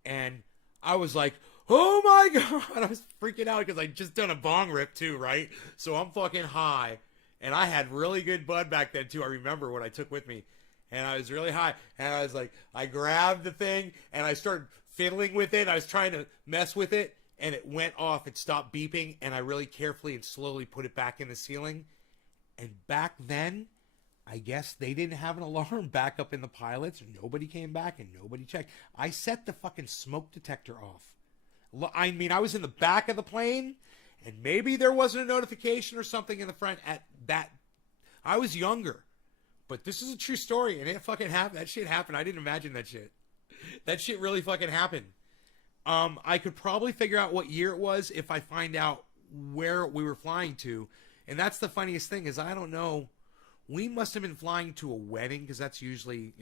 And I was like, oh my God. I was freaking out because I just done a bong rip too, right? So I'm fucking high. And I had really good bud back then too. I remember what I took with me. And I was really high. And I was like, I grabbed the thing and I started fiddling with it. I was trying to mess with it, and it went off. It stopped beeping, and I really carefully and slowly put it back in the ceiling. And back then, I guess they didn't have an alarm back up in the pilots. Nobody came back and nobody checked. I set the fucking smoke detector off. I mean, I was in the back of the plane, and maybe there wasn't a notification or something in the front at that. I was younger, but this is a true story, and it fucking happened. That shit happened. I didn't imagine that shit. That shit really fucking happened. I could probably figure out what year it was if I find out where we were flying to. And that's the funniest thing is I don't know. We must have been flying to a wedding because that's usually,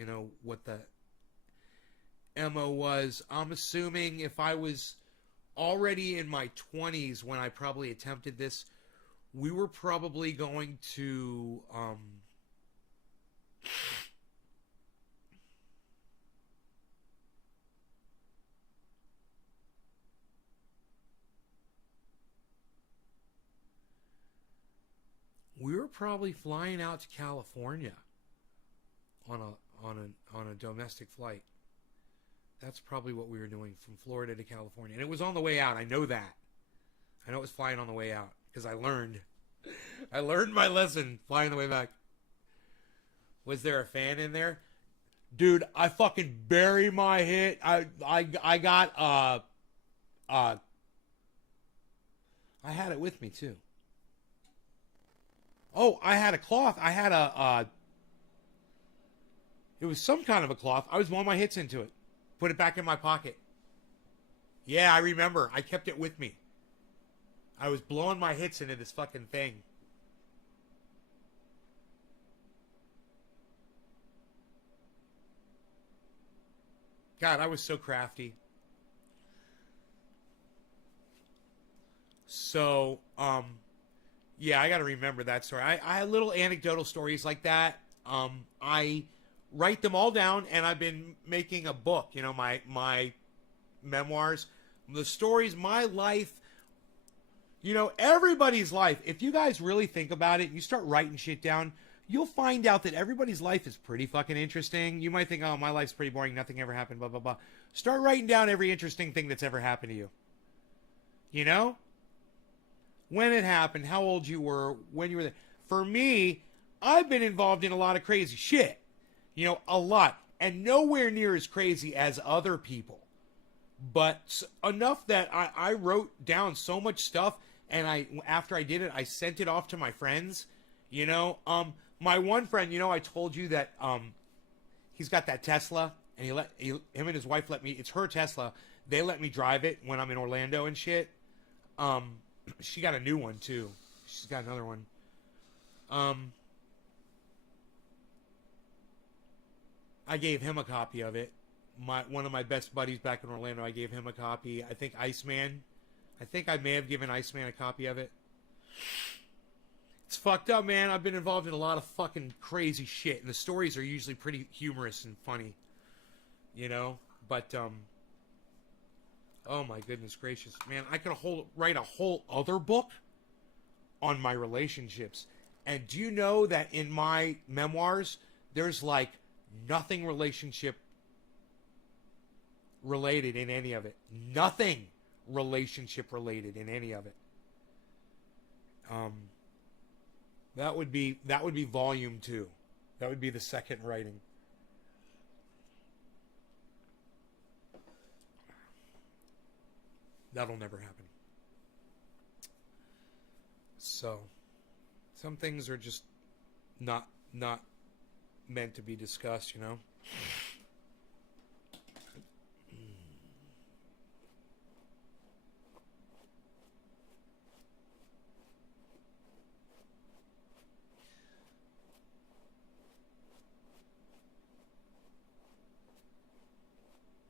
what Emma, was I'm assuming if I was already in my 20s when I probably attempted this, we were probably going to we were probably flying out to California on a domestic flight. That's probably what we were doing, from Florida to California. And it was on the way out. I know that. I know it was flying on the way out because I learned. I learned my lesson flying the way back. Was there a fan in there? Dude, I fucking bury my hit. I got I had it with me too. Oh, I had a cloth. I had it was some kind of a cloth. I was blowing my hits into it. Put it back in my pocket. Yeah, I remember. I kept it with me. I was blowing my hits into this fucking thing. God, I was so crafty. So, yeah, I got to remember that story. I had little anecdotal stories like that. I write them all down, and I've been making a book. You know, my memoirs, the stories, my life. You know, everybody's life. If you guys really think about it, you start writing shit down, you'll find out that everybody's life is pretty fucking interesting. You might think, oh, my life's pretty boring, nothing ever happened, blah, blah, blah. Start writing down every interesting thing that's ever happened to you. You know? When it happened, how old you were, when you were there. For me, I've been involved in a lot of crazy shit. You know, a lot. And nowhere near as crazy as other people. But enough that I wrote down so much stuff, and after I did it, I sent it off to my friends. You know, my one friend, you know, I told you that he's got that Tesla, and him and his wife let me. It's her Tesla. They let me drive it when I'm in Orlando and shit. She got a new one too. She's got another one. I gave him a copy of it. One of my best buddies back in Orlando, I gave him a copy. I think Iceman. I think I may have given Iceman a copy of it. It's fucked up, man. I've been involved in a lot of fucking crazy shit, and the stories are usually pretty humorous and funny. You know? But, oh my goodness gracious. Man, I could write a whole other book on my relationships. And do you know that in my memoirs, there's like nothing relationship related in any of it. Nothing relationship related in any of it. That would be volume 2. That would be the second writing. That'll never happen. So, some things are just not meant to be discussed, you know?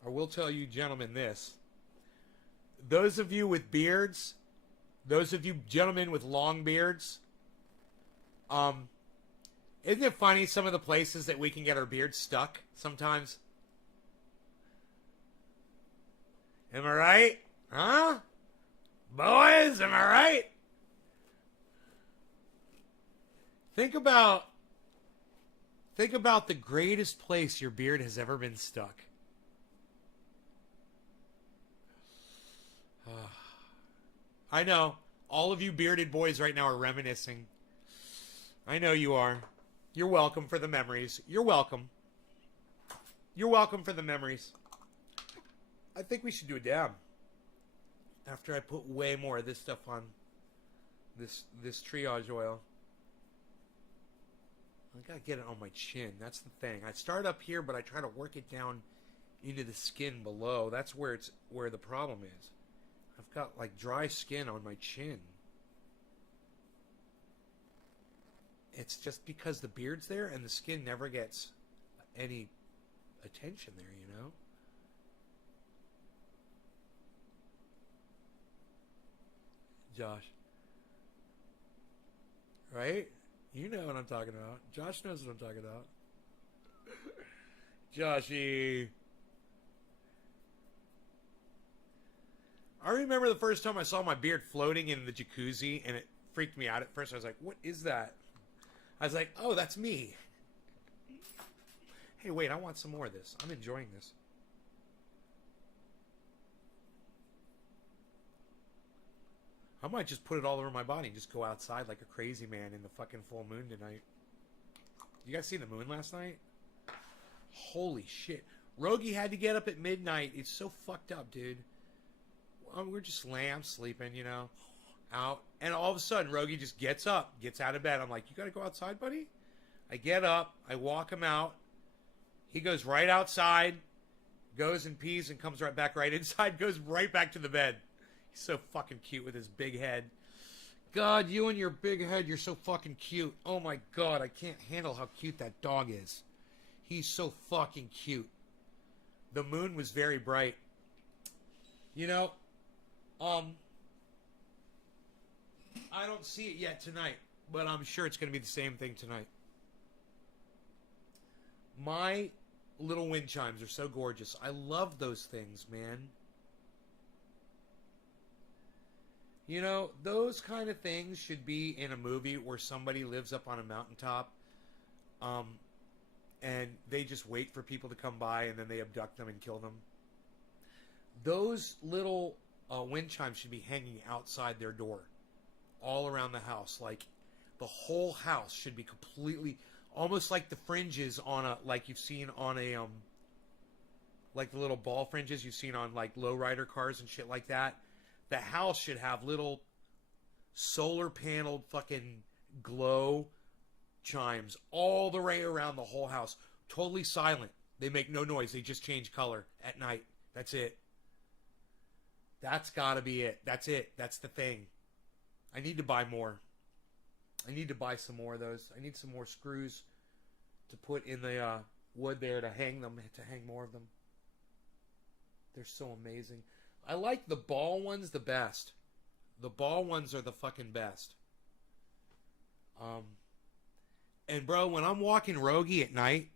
I will tell you, gentlemen, this. Those of you with beards, those of you gentlemen with long beards, isn't it funny some of the places that we can get our beards stuck sometimes? Am I right? Huh? Boys, am I right? Think about the greatest place your beard has ever been stuck. I know. All of you bearded boys right now are reminiscing. I know you are. You're welcome for the memories. You're welcome. You're welcome for the memories. I think we should do a dab. After I put way more of this stuff on this triage oil. I gotta get it on my chin. That's the thing. I start up here, but I try to work it down into the skin below. That's where the problem is. I've got like dry skin on my chin. It's just because the beard's there and the skin never gets any attention there, you know? Josh. Right? You know what I'm talking about. Josh knows what I'm talking about. Joshy. I remember the first time I saw my beard floating in the jacuzzi, and it freaked me out at first. I was like, what is that? I was like, oh, that's me. Hey, wait, I want some more of this. I'm enjoying this. I might just put it all over my body and just go outside like a crazy man in the fucking full moon tonight. You guys seen the moon last night? Holy shit. Rogie had to get up at midnight. It's so fucked up, dude. We're just laying, sleeping, you know, out. And all of a sudden, Rogie just gets up, gets out of bed. I'm like, you got to go outside, buddy? I get up. I walk him out. He goes right outside, goes and pees and comes right back right inside, goes right back to the bed. He's so fucking cute with his big head. God, you and your big head, you're so fucking cute. Oh my God, I can't handle how cute that dog is. He's so fucking cute. The moon was very bright. You know, I don't see it yet tonight, but I'm sure it's going to be the same thing tonight. My little wind chimes are so gorgeous. I love those things, man. You know, those kind of things should be in a movie where somebody lives up on a mountaintop, and they just wait for people to come by and then they abduct them and kill them. Those little wind chimes should be hanging outside their door, all around the house. Like, the whole house should be completely, almost like the fringes on a, like you've seen on a, like the little ball fringes you've seen on like lowrider cars and shit like that. The house should have little solar paneled fucking glow chimes all the way around the whole house. Totally silent. They make no noise. They just change color at night. That's it. That's gotta be it. That's it. That's the thing. I need to buy more. I need to buy some more of those. I need some more screws to put in the wood there to hang them, to hang more of them. They're so amazing. I like the ball ones the best. The ball ones are the fucking best. And bro, when I'm walking Rogie at night,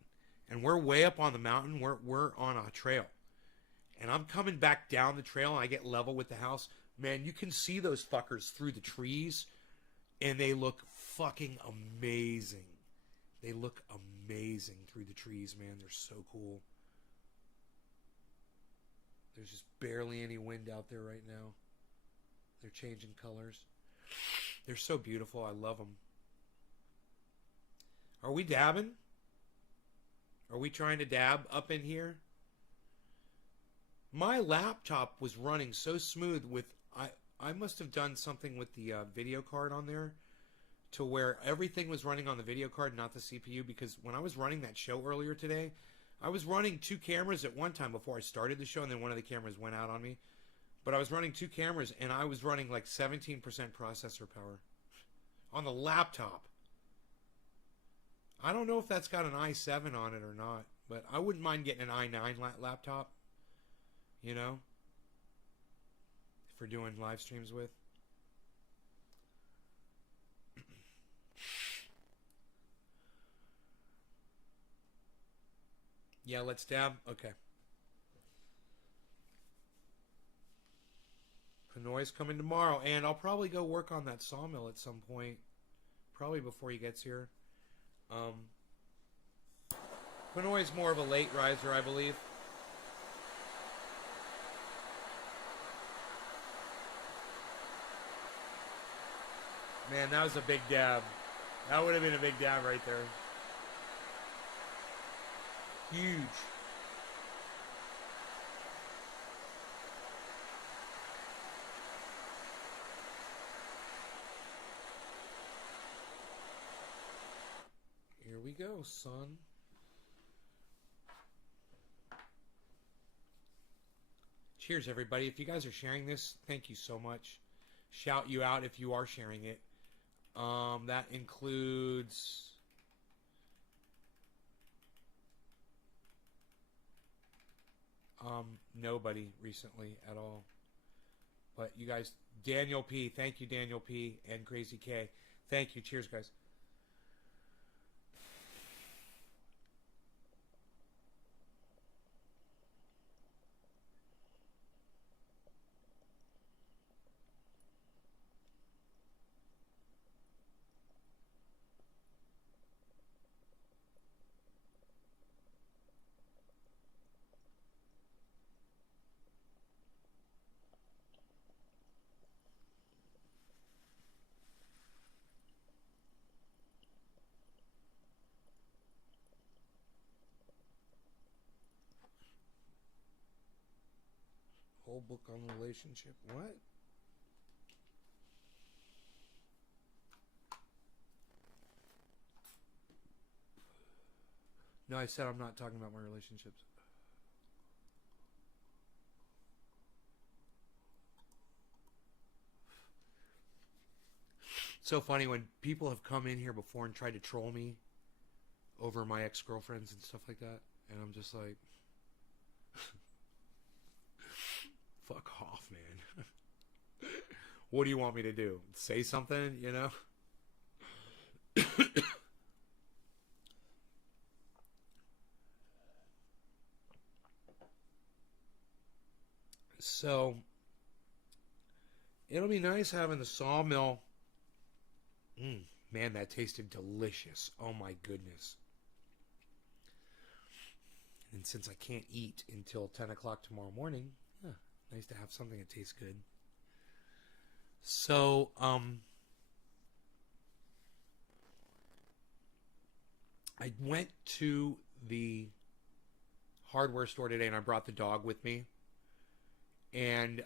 and we're way up on the mountain, we're on a trail, and I'm coming back down the trail, and I get level with the house, man, you can see those fuckers through the trees, and they look fucking amazing. They look amazing through the trees, man. They're so cool. There's just barely any wind out there right now. They're changing colors. They're so beautiful. I love them. Are we dabbing? Are we trying to dab up in here? My laptop was running so smooth with... I must have done something with the video card on there to where everything was running on the video card, not the CPU, because when I was running that show earlier today, I was running two cameras at one time before I started the show, and then one of the cameras went out on me. But I was running two cameras, and I was running like 17% processor power on the laptop. I don't know if that's got an i7 on it or not, but I wouldn't mind getting an i9 laptop, you know, if we're doing live streams with. Yeah, let's dab. Okay. Pinoy's coming tomorrow, and I'll probably go work on that sawmill at some point. Probably before he gets here. Pinoy's more of a late riser, I believe. Man, that was a big dab. That would have been a big dab right there. Huge. Here we go, son. Cheers, everybody. If you guys are sharing this, thank you so much. Shout you out if you are sharing it. That includes... nobody recently at all. But you guys, Daniel P, thank you, Daniel P, and Crazy K. Thank you. Cheers, guys. Whole book on relationship. What? No, I said I'm not talking about my relationships. So funny when people have come in here before and tried to troll me over my ex-girlfriends and stuff like that. And I'm just like, fuck off, man. What do you want me to do? Say something, you know? So, it'll be nice having the sawmill. Man, that tasted delicious. Oh my goodness. And since I can't eat until 10 o'clock tomorrow morning, nice to have something that tastes good. So, I went to the hardware store today and I brought the dog with me. And,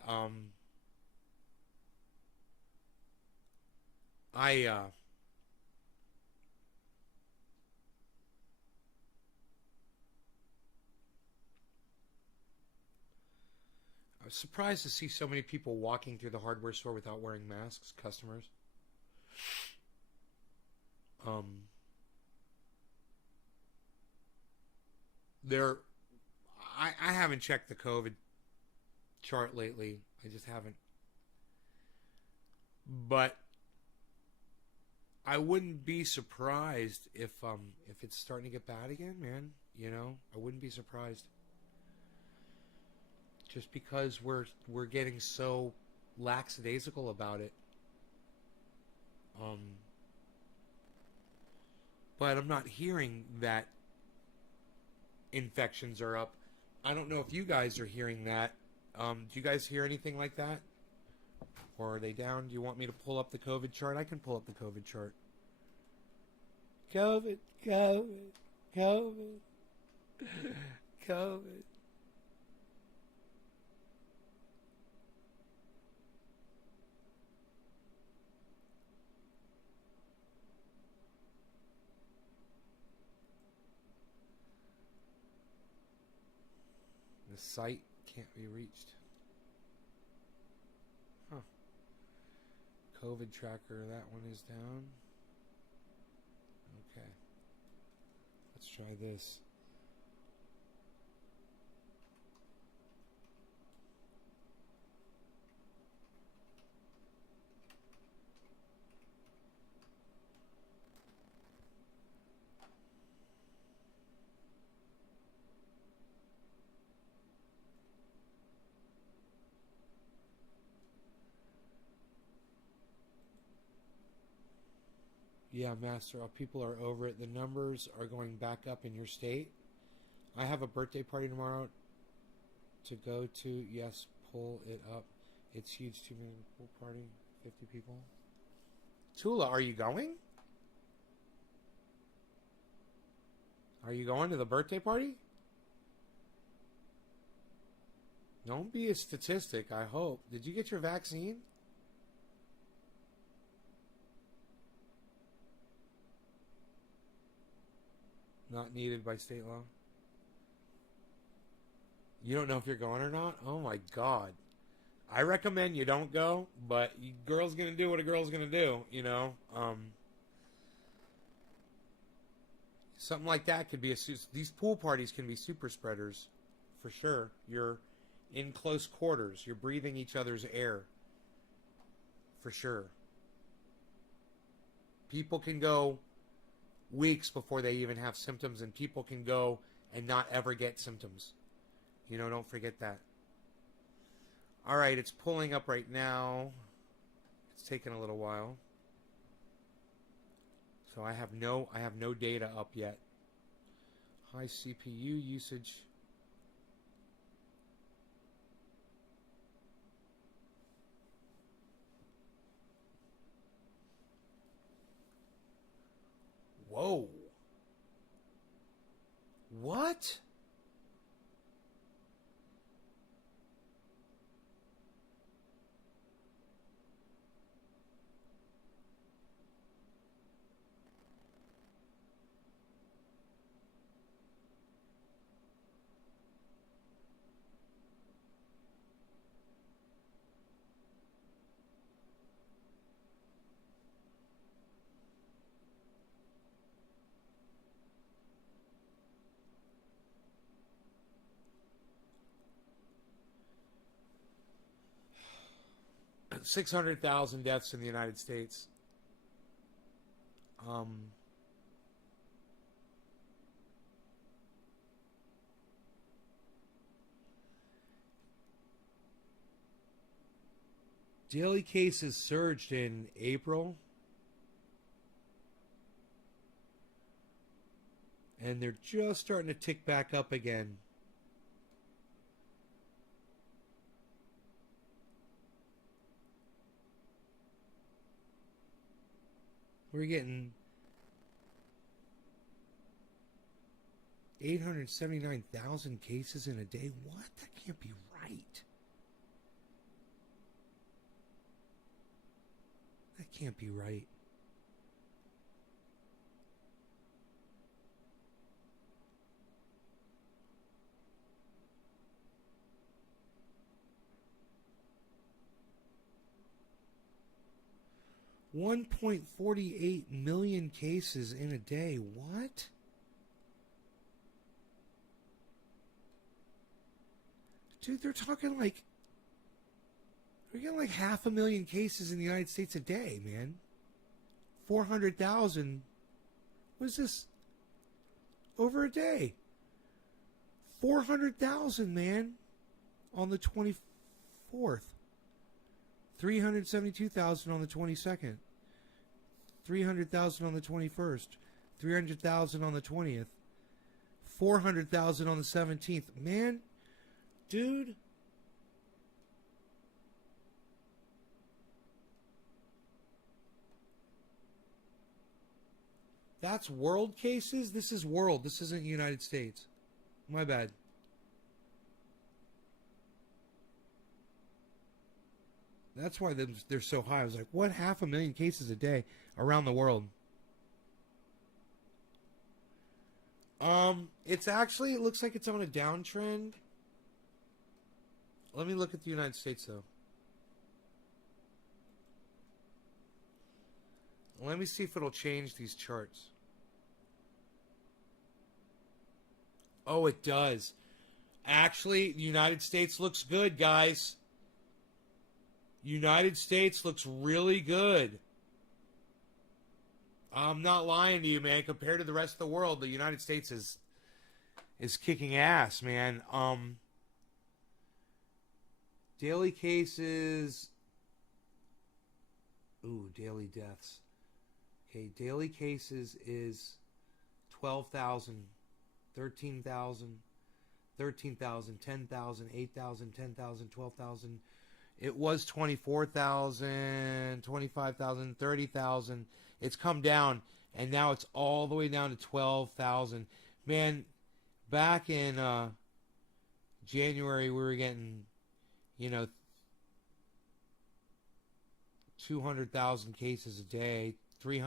I was surprised to see so many people walking through the hardware store without wearing masks, customers. There, I haven't checked the COVID chart lately. I just haven't. But I wouldn't be surprised if it's starting to get bad again, man. You know, I wouldn't be surprised. Just because we're getting so lackadaisical about it. But I'm not hearing that infections are up. I don't know if you guys are hearing that. Do you guys hear anything like that? Or are they down? Do you want me to pull up the COVID chart? I can pull up the COVID chart. COVID, COVID, COVID, COVID. The site can't be reached. Huh. COVID tracker, that one is down. Okay. Let's try this. Yeah, Master, people are over it. The numbers are going back up in your state. I have a birthday party tomorrow to go to. Yes, pull it up. It's huge. 2 minute pool party. 50 people. Tula, are you going? Are you going to the birthday party? Don't be a statistic, I hope. Did you get your vaccine? Not needed by state law. You don't know if you're going or not? Oh my God. I recommend you don't go, but girl's gonna do what a girl's gonna do, you know? Something like that could be these pool parties can be super spreaders, for sure. You're in close quarters. You're breathing each other's air. for sure. People can go weeks before they even have symptoms, and people can go and not ever get symptoms. You know, don't forget that. All right, it's pulling up right now. It's taking a little while. So I have no data up yet. High CPU usage. Whoa. What? $600,000 deaths in the United States. Daily cases surged in April, and they're just starting to tick back up again. We're getting 879,000 cases in a day. What? That can't be right. That can't be right. $1.48 million cases in a day. What? Dude, they're talking like we're getting like 500,000 cases in the United States a day, man. 400,000. What is this? Over a day. 400,000, man. On the 24th. 372,000 on the 22nd. 300,000 on the 21st. 300,000 on the 20th. 400,000 on the 17th. Man, dude. That's world cases? This is world. This isn't United States. My bad. That's why they're so high. I was like, what? 500,000 cases a day around the world? It's actually, it looks like it's on a downtrend. Let me look at the United States, though. Let me see if it'll change these charts. Oh, it does. Actually, the United States looks good, guys. United States looks really good. I'm not lying to you, man. Compared to the rest of the world, the United States is kicking ass, man. Daily cases. Ooh, daily deaths. Okay, daily cases is 12,000, 13,000, 13,000, 10,000, 8,000, 10,000, 12,000. It was 24,000, 25,000, 30,000. It's come down, and now it's all the way down to 12,000. Man, back in January, we were getting, 200,000 cases a day,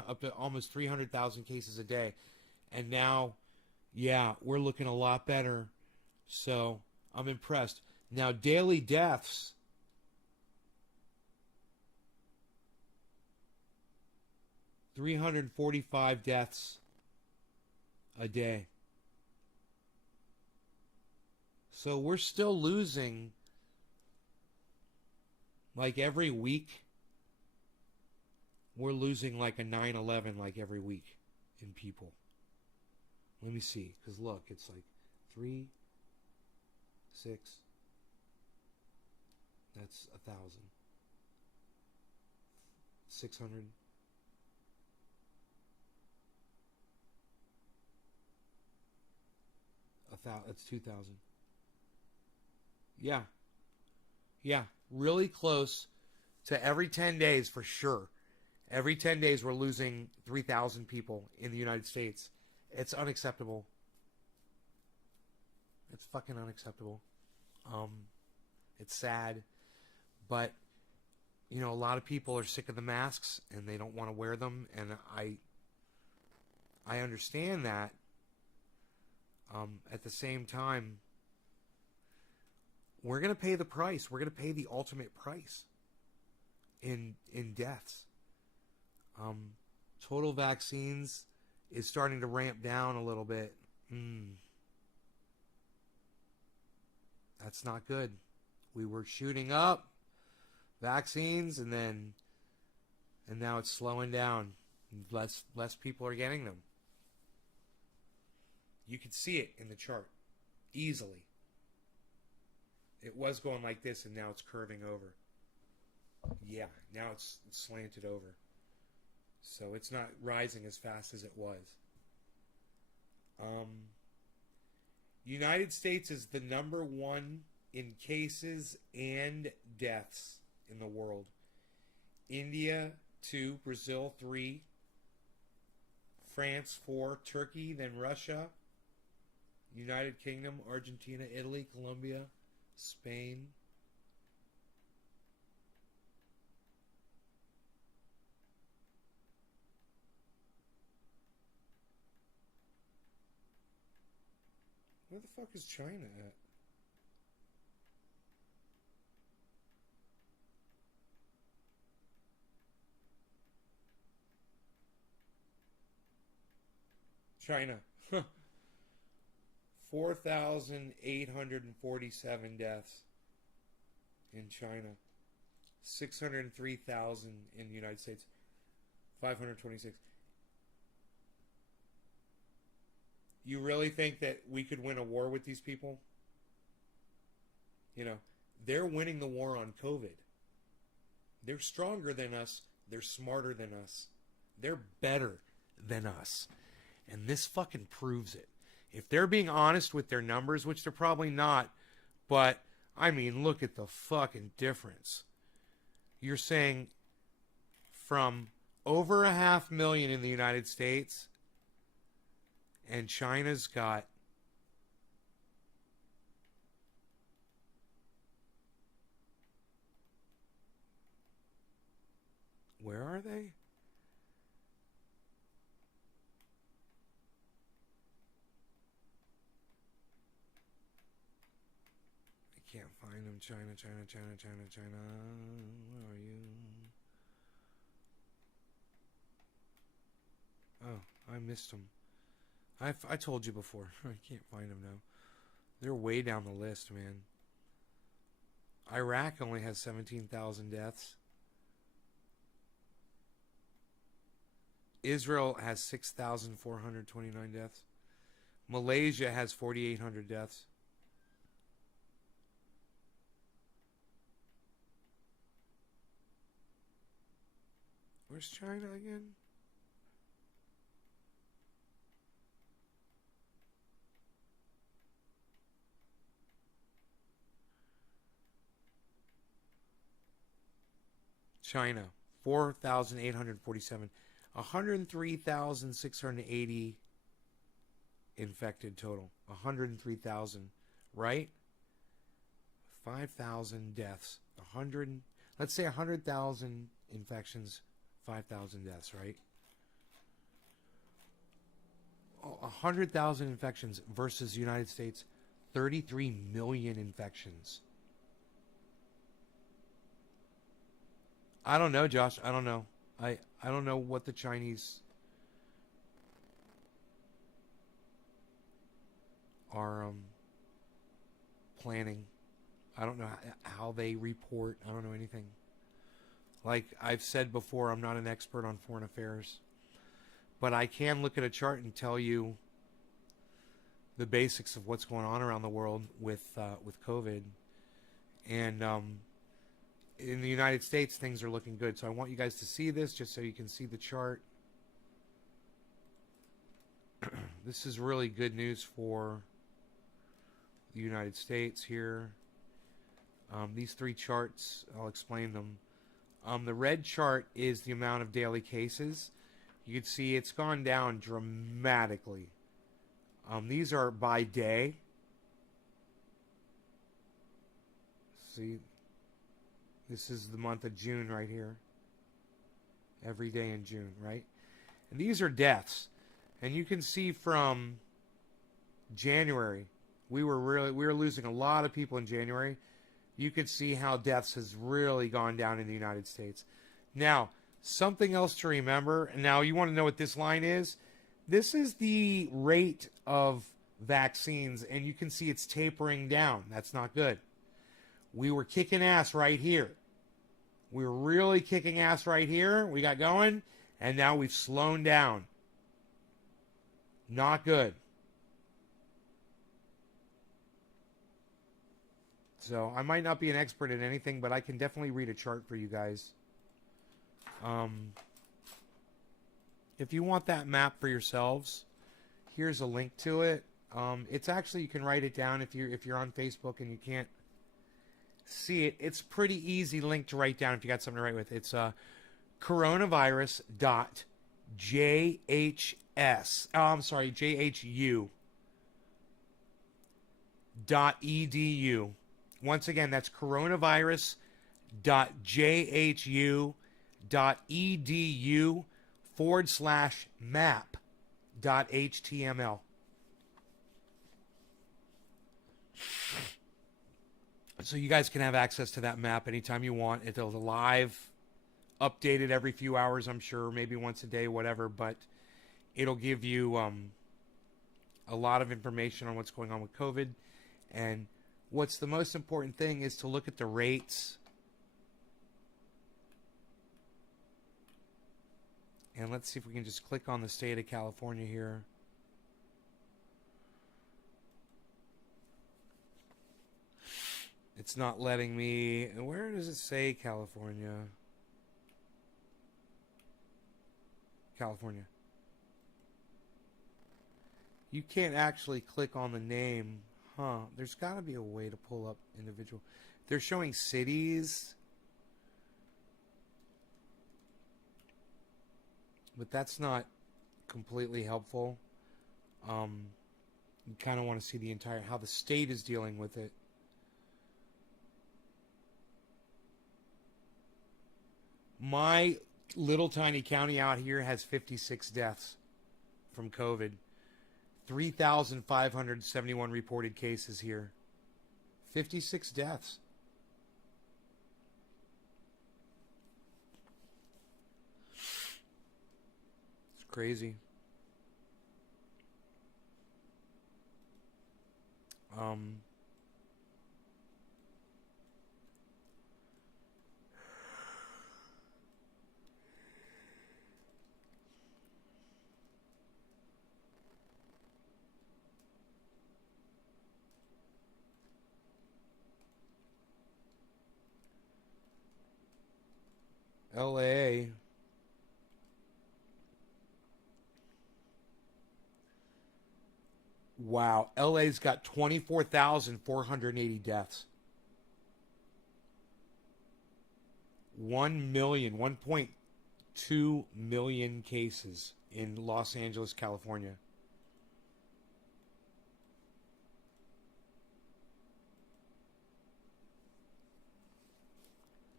up to almost 300,000 cases a day. And now, yeah, we're looking a lot better. So I'm impressed. Now, daily deaths. 345 deaths a day. So we're still losing like every week we're losing like a 9/11 like every week in people. Let me see, because look, it's like 3, 6. That's 1,000. 600. That's 2,000. Yeah, yeah, really close to every 10 days for sure. Every 10 days we're losing 3,000 people in the United States. It's unacceptable. It's fucking unacceptable. Um, it's sad, but you know, a lot of people are sick of the masks and they don't want to wear them, and I understand that. At the same time, we're gonna pay the price. We're gonna pay the ultimate price in deaths. Total vaccines is starting to ramp down a little bit. That's not good. We were shooting up vaccines, and now it's slowing down. Less people are getting them. You can see it in the chart easily. It was going like this, and now it's curving over. Yeah, now it's slanted over. So it's not rising as fast as it was. United States is the number one in cases and deaths in the world. India 2, Brazil 3, France 4, Turkey, then Russia, United Kingdom, Argentina, Italy, Colombia, Spain. Where the fuck is China at? China. 4,847 deaths in China. 603,000 in the United States. 526. You really think that we could win a war with these people? You know, they're winning the war on COVID. They're stronger than us. They're smarter than us. They're better than us. And this fucking proves it. If they're being honest with their numbers, which they're probably not, but, I mean, look at the fucking difference. You're saying from over 500,000 in the United States, and China's got where are they? I can't find them. China. Where are you? Oh, I missed them. I told you before. I can't find them now. They're way down the list, man. Iraq only has 17,000 deaths. Israel has 6,429 deaths. Malaysia has 4,800 deaths. Where's China again? China, 4,847. 103,680 infected total. 103,000, right? 5,000 deaths. Let's say 100,000 infections, 5,000 deaths, right? 100,000 infections versus the United States, 33 million infections. I don't know, Josh. I don't know. I don't know what the Chinese are planning. I don't know how they report. I don't know anything. Like I've said before, I'm not an expert on foreign affairs, but I can look at a chart and tell you the basics of what's going on around the world with COVID. And in the United States, things are looking good. So I want you guys to see this just so you can see the chart. This is really good news for the United States here. These three charts, I'll explain them. The red chart is the amount of daily cases. You can see it's gone down dramatically. These are by day. See, this is the month of June right here. Every day in June, right? And these are deaths. And you can see from January, we were losing a lot of people in January. You could see how deaths has really gone down in the United States. Now, something else to remember. Now, you want to know what this line is? This is the rate of vaccines, and you can see it's tapering down. That's not good. We were kicking ass right here. We were really kicking ass right here. We got going, and now we've slowed down. Not good. So I might not be an expert in anything, but I can definitely read a chart for you guys. If you want that map for yourselves, here's a link to it. It's actually, you can write it down if you're on Facebook and you can't see it. It's pretty easy link to write down if you got something to write with. It's JHU.edu. Once again, that's coronavirus.jhu.edu/map.html. So you guys can have access to that map anytime you want. It's live, updated every few hours, I'm sure, maybe once a day, whatever, but it'll give you a lot of information on what's going on with COVID. And what's the most important thing is to look at the rates. And let's see if we can just click on the state of California here. It's not letting me. Where does it say California? California. You can't actually click on the name. Huh. There's got to be a way to pull up individual. They're showing cities. But that's not completely helpful. You kind of want to see the entire, how the state is dealing with it. My little tiny county out here has 56 deaths from COVID. 3,571 reported cases here. 56 deaths. It's crazy. LA. Wow, LA's got 24,480 deaths. 1.2 million cases in Los Angeles, California.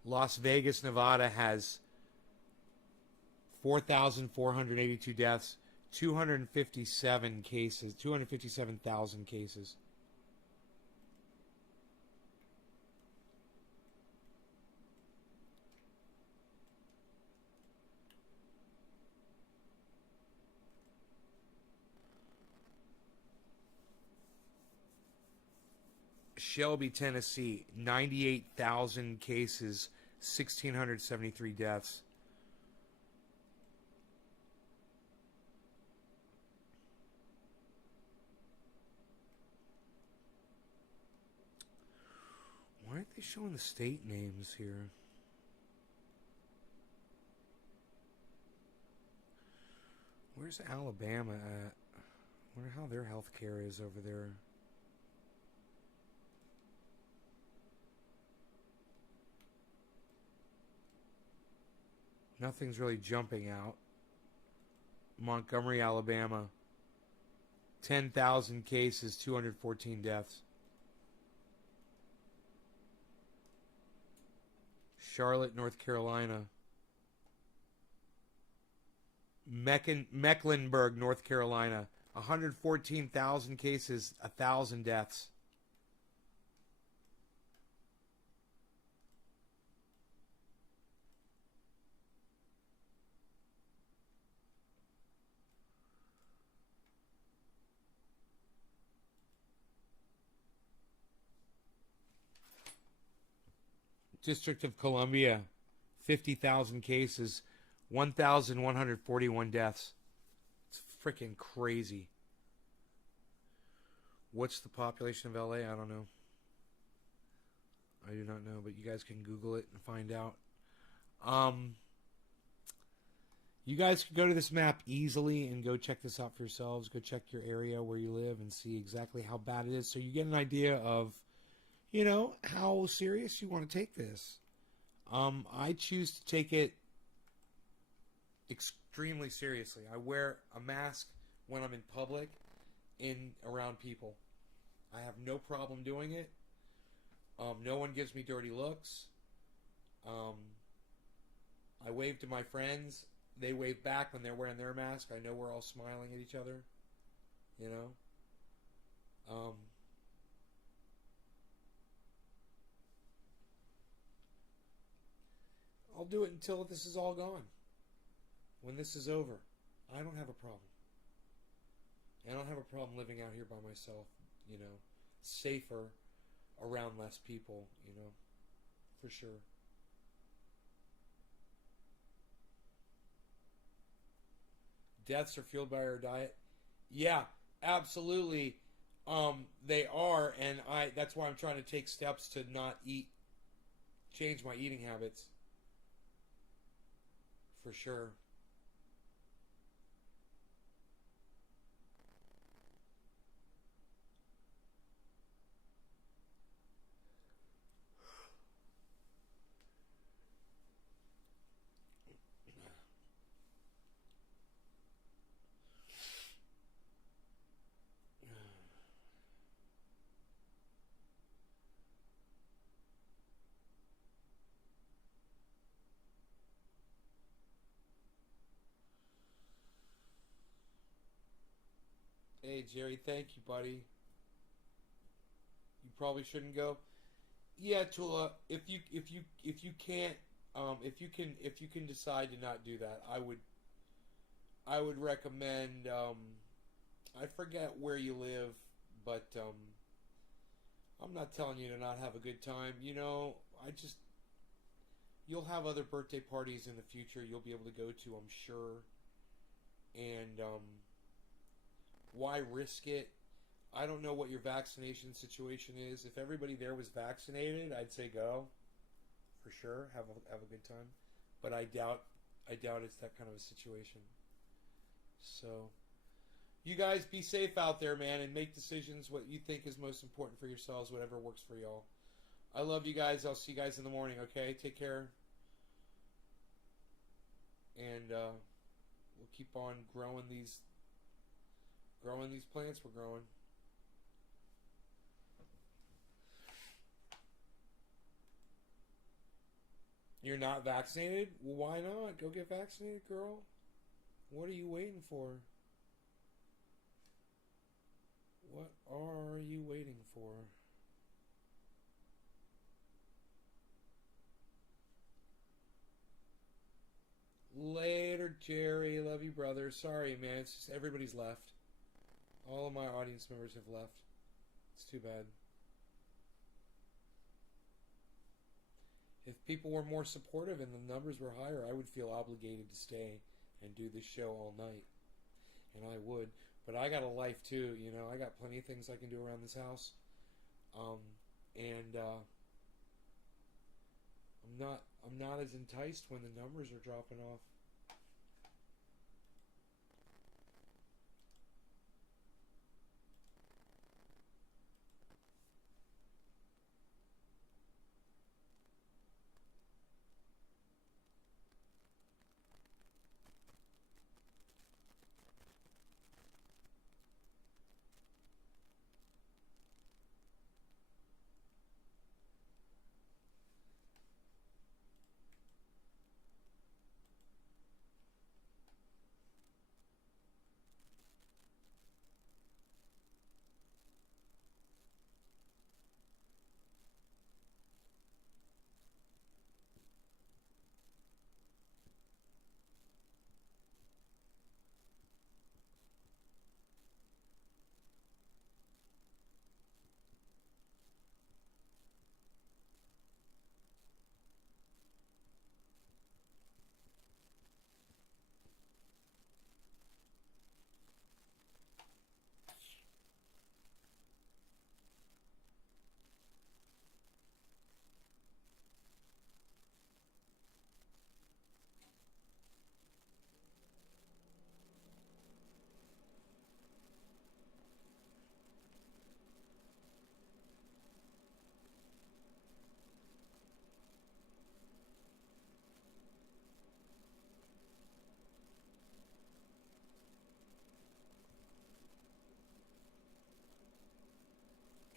Las Vegas, Nevada has 4,482 deaths, 257 cases, 257,000 cases. Shelby, Tennessee, 98,000 cases, 1,673 deaths. Why aren't they showing the state names here? Where's Alabama at? I wonder how their health care is over there. Nothing's really jumping out. Montgomery, Alabama. 10,000 cases, 214 deaths. Charlotte, North Carolina. Mecklenburg, North Carolina. 114,000 cases, 1,000 deaths. District of Columbia, 50,000 cases, 1,141 deaths. It's freaking crazy. What's the population of LA? I don't know. I do not know, but you guys can Google it and find out. You guys can go to this map easily and go check this out for yourselves. Go check your area where you live and see exactly how bad it is, so you get an idea of, you know, how serious you want to take this. I choose to take it extremely seriously. I wear a mask when I'm in public, around people. I have no problem doing it. No one gives me dirty looks. I wave to my friends. They wave back when they're wearing their mask. I know we're all smiling at each other. You know? I'll do it until this is all gone. When this is over, I don't have a problem. I don't have a problem living out here by myself, you know, safer, around less people, you know, for sure. Deaths are fueled by our diet. Yeah, absolutely. They are, and that's why I'm trying to take steps to not change my eating habits. For sure. Hey Jerry, thank you, buddy. You probably shouldn't go. Yeah, Tula, if you can't if you can decide to not do that, I would recommend I forget where you live, but I'm not telling you to not have a good time. You know, you'll have other birthday parties in the future you'll be able to go to, I'm sure. And why risk it? I don't know what your vaccination situation is. If everybody there was vaccinated, I'd say go for sure. Have a good time, but I doubt it's that kind of a situation. So, you guys be safe out there, man, and make decisions what you think is most important for yourselves, whatever works for y'all. I love you guys. I'll see you guys in the morning. Okay, take care, and we'll keep on growing these plants we're growing. You're not vaccinated? Well, why not? Go get vaccinated, girl. What are you waiting for? What are you waiting for? Later, Jerry. Love you, brother. Sorry, man. It's just everybody's left. All of my audience members have left. It's too bad. If people were more supportive and the numbers were higher, I would feel obligated to stay and do this show all night. And I would. But I got a life too, you know. I got plenty of things I can do around this house. And I'm not as enticed when the numbers are dropping off.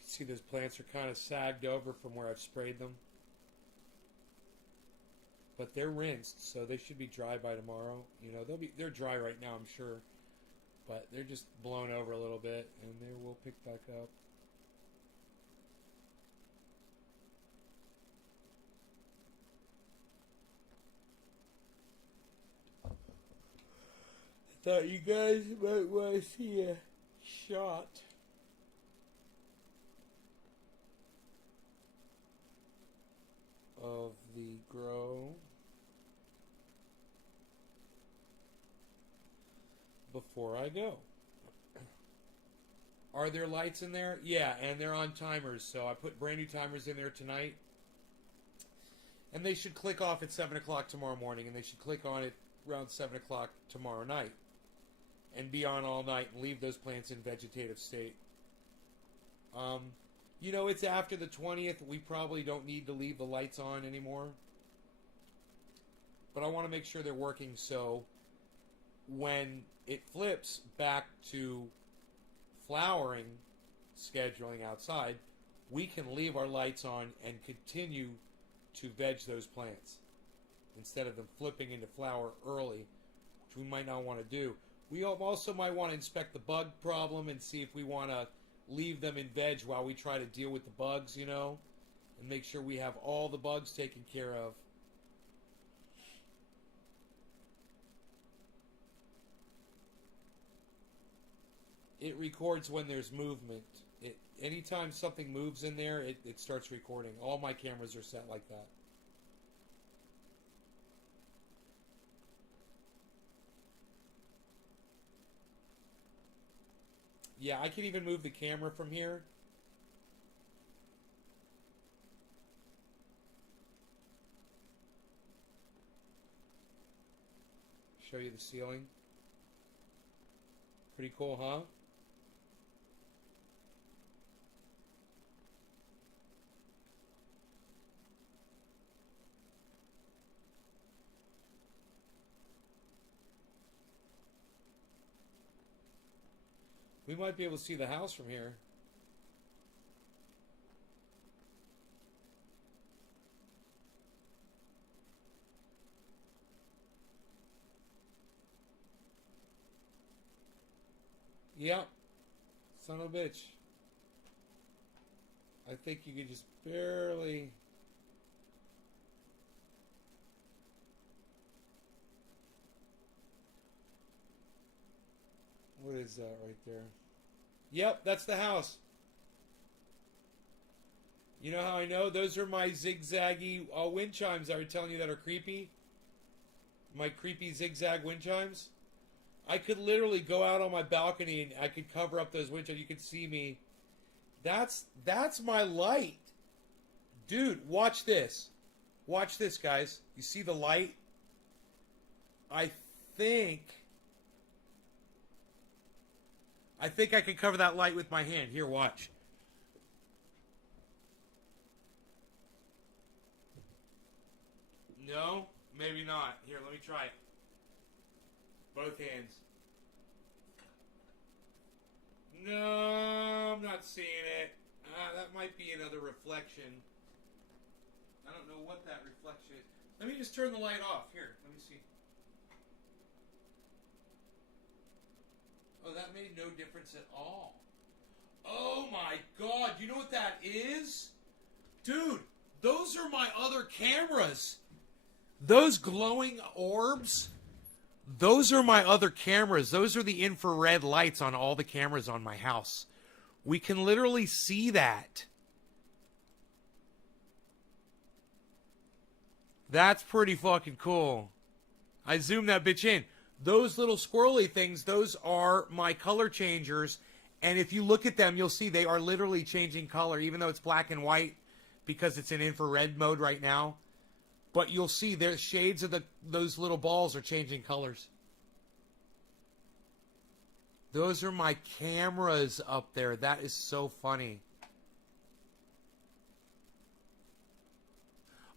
See, those plants are kind of sagged over from where I've sprayed them. But they're rinsed, so they should be dry by tomorrow. You know, they're dry right now, I'm sure. But they're just blown over a little bit, and they will pick back up. I thought you guys might want to see a shot of the grow before I go. Are there lights in there? Yeah, and they're on timers, so I put brand new timers in there tonight. And they should click off at 7 o'clock tomorrow morning, and they should click on it around 7 o'clock tomorrow night. And be on all night and leave those plants in vegetative state. You know, it's after the 20th. We probably don't need to leave the lights on anymore. But I want to make sure they're working so when it flips back to flowering scheduling outside, we can leave our lights on and continue to veg those plants instead of them flipping into flower early, which we might not want to do. We also might want to inspect the bug problem and see if we want to leave them in veg while we try to deal with the bugs, you know, and make sure we have all the bugs taken care of. It records when there's movement. Anytime something moves in there, it starts recording. All my cameras are set like that. Yeah, I can even move the camera from here. Show you the ceiling. Pretty cool, huh? We might be able to see the house from here. Yep. Son of a bitch. I think you could just barely... What is that right there? Yep, that's the house. You know how I know? Those are my zigzaggy wind chimes I was telling you that are creepy. My creepy zigzag wind chimes. I could literally go out on my balcony and I could cover up those wind chimes. You could see me. That's my light. Dude, watch this. Watch this, guys. You see the light? I think I can cover that light with my hand. Here, watch. No, maybe not. Here, let me try it. Both hands. No, I'm not seeing it. That might be another reflection. I don't know what that reflection is. Let me just turn the light off. Here, let me see. Oh, that made no difference at all. Oh my god, you know what that is? Dude, those are my other cameras. Those glowing orbs, those are my other cameras. Those are the infrared lights on all the cameras on my house. We can literally see that. That's pretty fucking cool. I zoomed that bitch in. Those little squirrely things, those are my color changers. And if you look at them, you'll see they are literally changing color, even though it's black and white, because it's in infrared mode right now. But you'll see there's shades of those little balls are changing colors. Those are my cameras up there. That is so funny.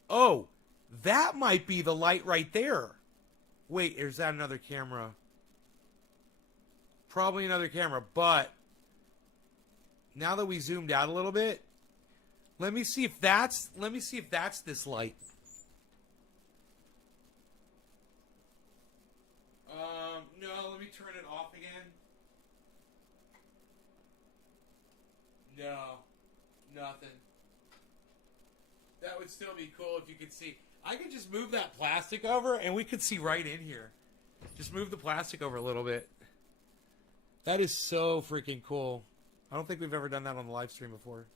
Oh, that might be the light right there. Wait, is that another camera? Probably another camera, but now that we zoomed out a little bit, let me see if that's this light. No, let me turn it off again. No, nothing. That would still be cool if you could see. I could just move that plastic over and we could see right in here. Just move the plastic over a little bit. That is so freaking cool. I don't think we've ever done that on the live stream before.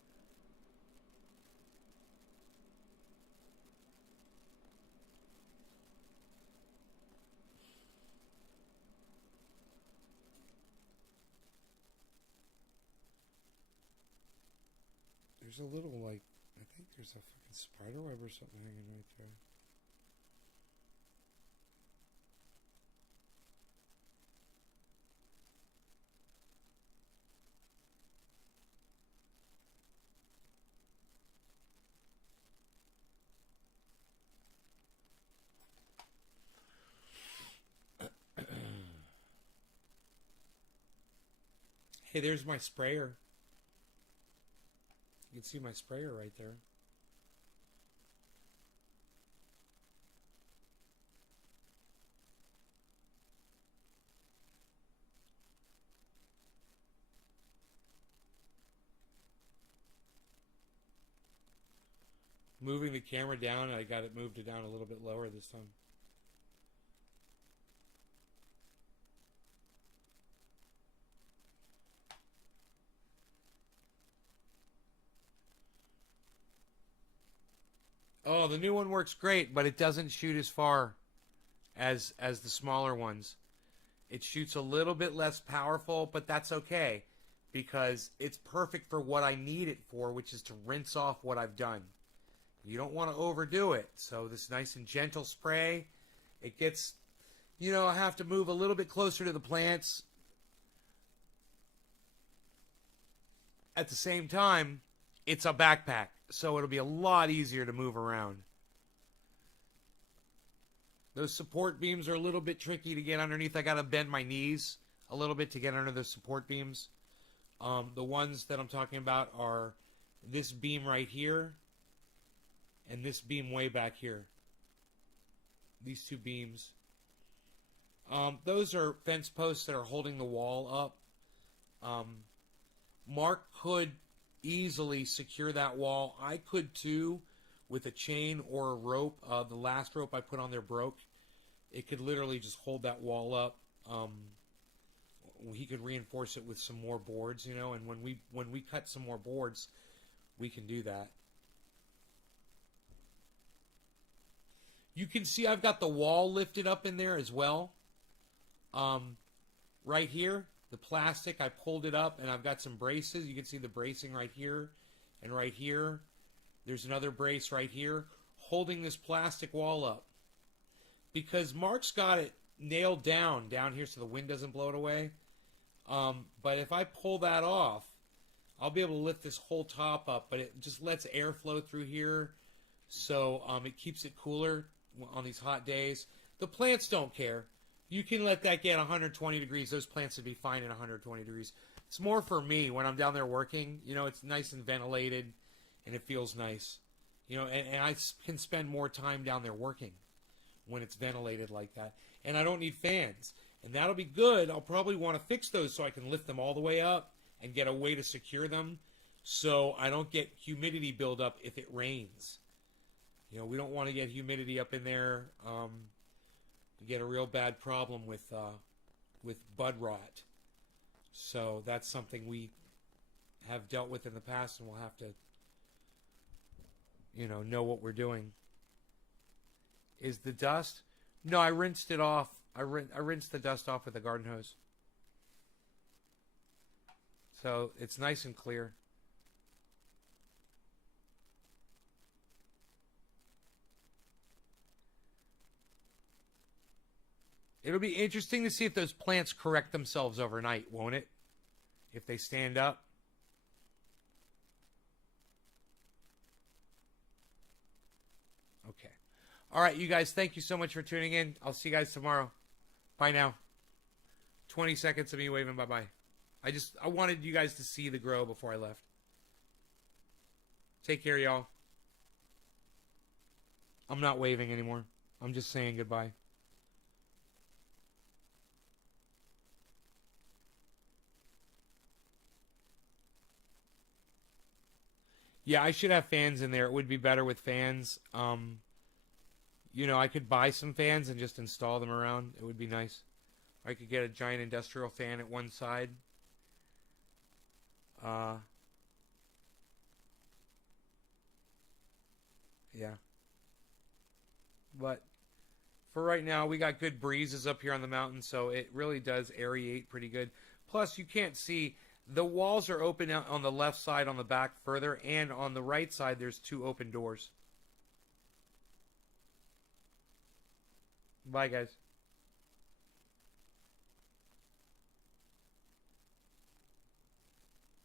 There's a little, like, I think there's a fucking spider web or something hanging right there. Hey, there's my sprayer. You can see my sprayer right there. Moving the camera down, I got it moved it down a little bit lower this time. Oh, the new one works great, but it doesn't shoot as far as the smaller ones. It shoots a little bit less powerful, but that's okay because it's perfect for what I need it for, which is to rinse off what I've done. You don't want to overdo it. So this nice and gentle spray, it gets, I have to move a little bit closer to the plants. At the same time, it's a backpack, so it'll be a lot easier to move around. Those support beams are a little bit tricky to get underneath. I got to bend my knees a little bit to get under those support beams. The ones that I'm talking about are this beam right here and this beam way back here. These two beams. Those are fence posts that are holding the wall up. Mark could easily secure that wall. I could too with a chain or a rope. The last rope I put on there broke. It could literally just hold that wall up. He could reinforce it with some more boards, and when we cut some more boards, we can do that. You can see I've got the wall lifted up in there as well. Right here, the plastic, I pulled it up, and I've got some braces. You can see the bracing right here and right here. There's another brace right here holding this plastic wall up. Because Mark's got it nailed down here so the wind doesn't blow it away. But if I pull that off, I'll be able to lift this whole top up, but it just lets air flow through here, so it keeps it cooler on these hot days. The plants don't care. You can let that get 120 degrees. Those plants would be fine at 120 degrees. It's more for me when I'm down there working. You know, it's nice and ventilated, and it feels nice. You know, and I can spend more time down there working when it's ventilated like that. And I don't need fans. And that'll be good. I'll probably want to fix those so I can lift them all the way up and get a way to secure them so I don't get humidity buildup if it rains. You know, we don't want to get humidity up in there. We get a real bad problem with bud rot. So that's something we have dealt with in the past, and we'll have to, you know what we're doing. Is the dust? No, I rinsed it off. I rinsed the dust off with a garden hose. So it's nice and clear. It'll be interesting to see if those plants correct themselves overnight, won't it? If they stand up. Okay. All right, you guys, thank you so much for tuning in. I'll see you guys tomorrow. Bye now. 20 seconds of me waving bye-bye. I wanted you guys to see the grow before I left. Take care, y'all. I'm not waving anymore. I'm just saying goodbye. Yeah, I should have fans in there. It would be better with fans. You know, I could buy some fans and just install them around. It would be nice. I could get a giant industrial fan at one side. Yeah. But for right now, we got good breezes up here on the mountain, so it really does aerate pretty good. Plus, you can't see, the walls are open out on the left side on the back further, and on the right side, there's 2 open doors. Bye, guys.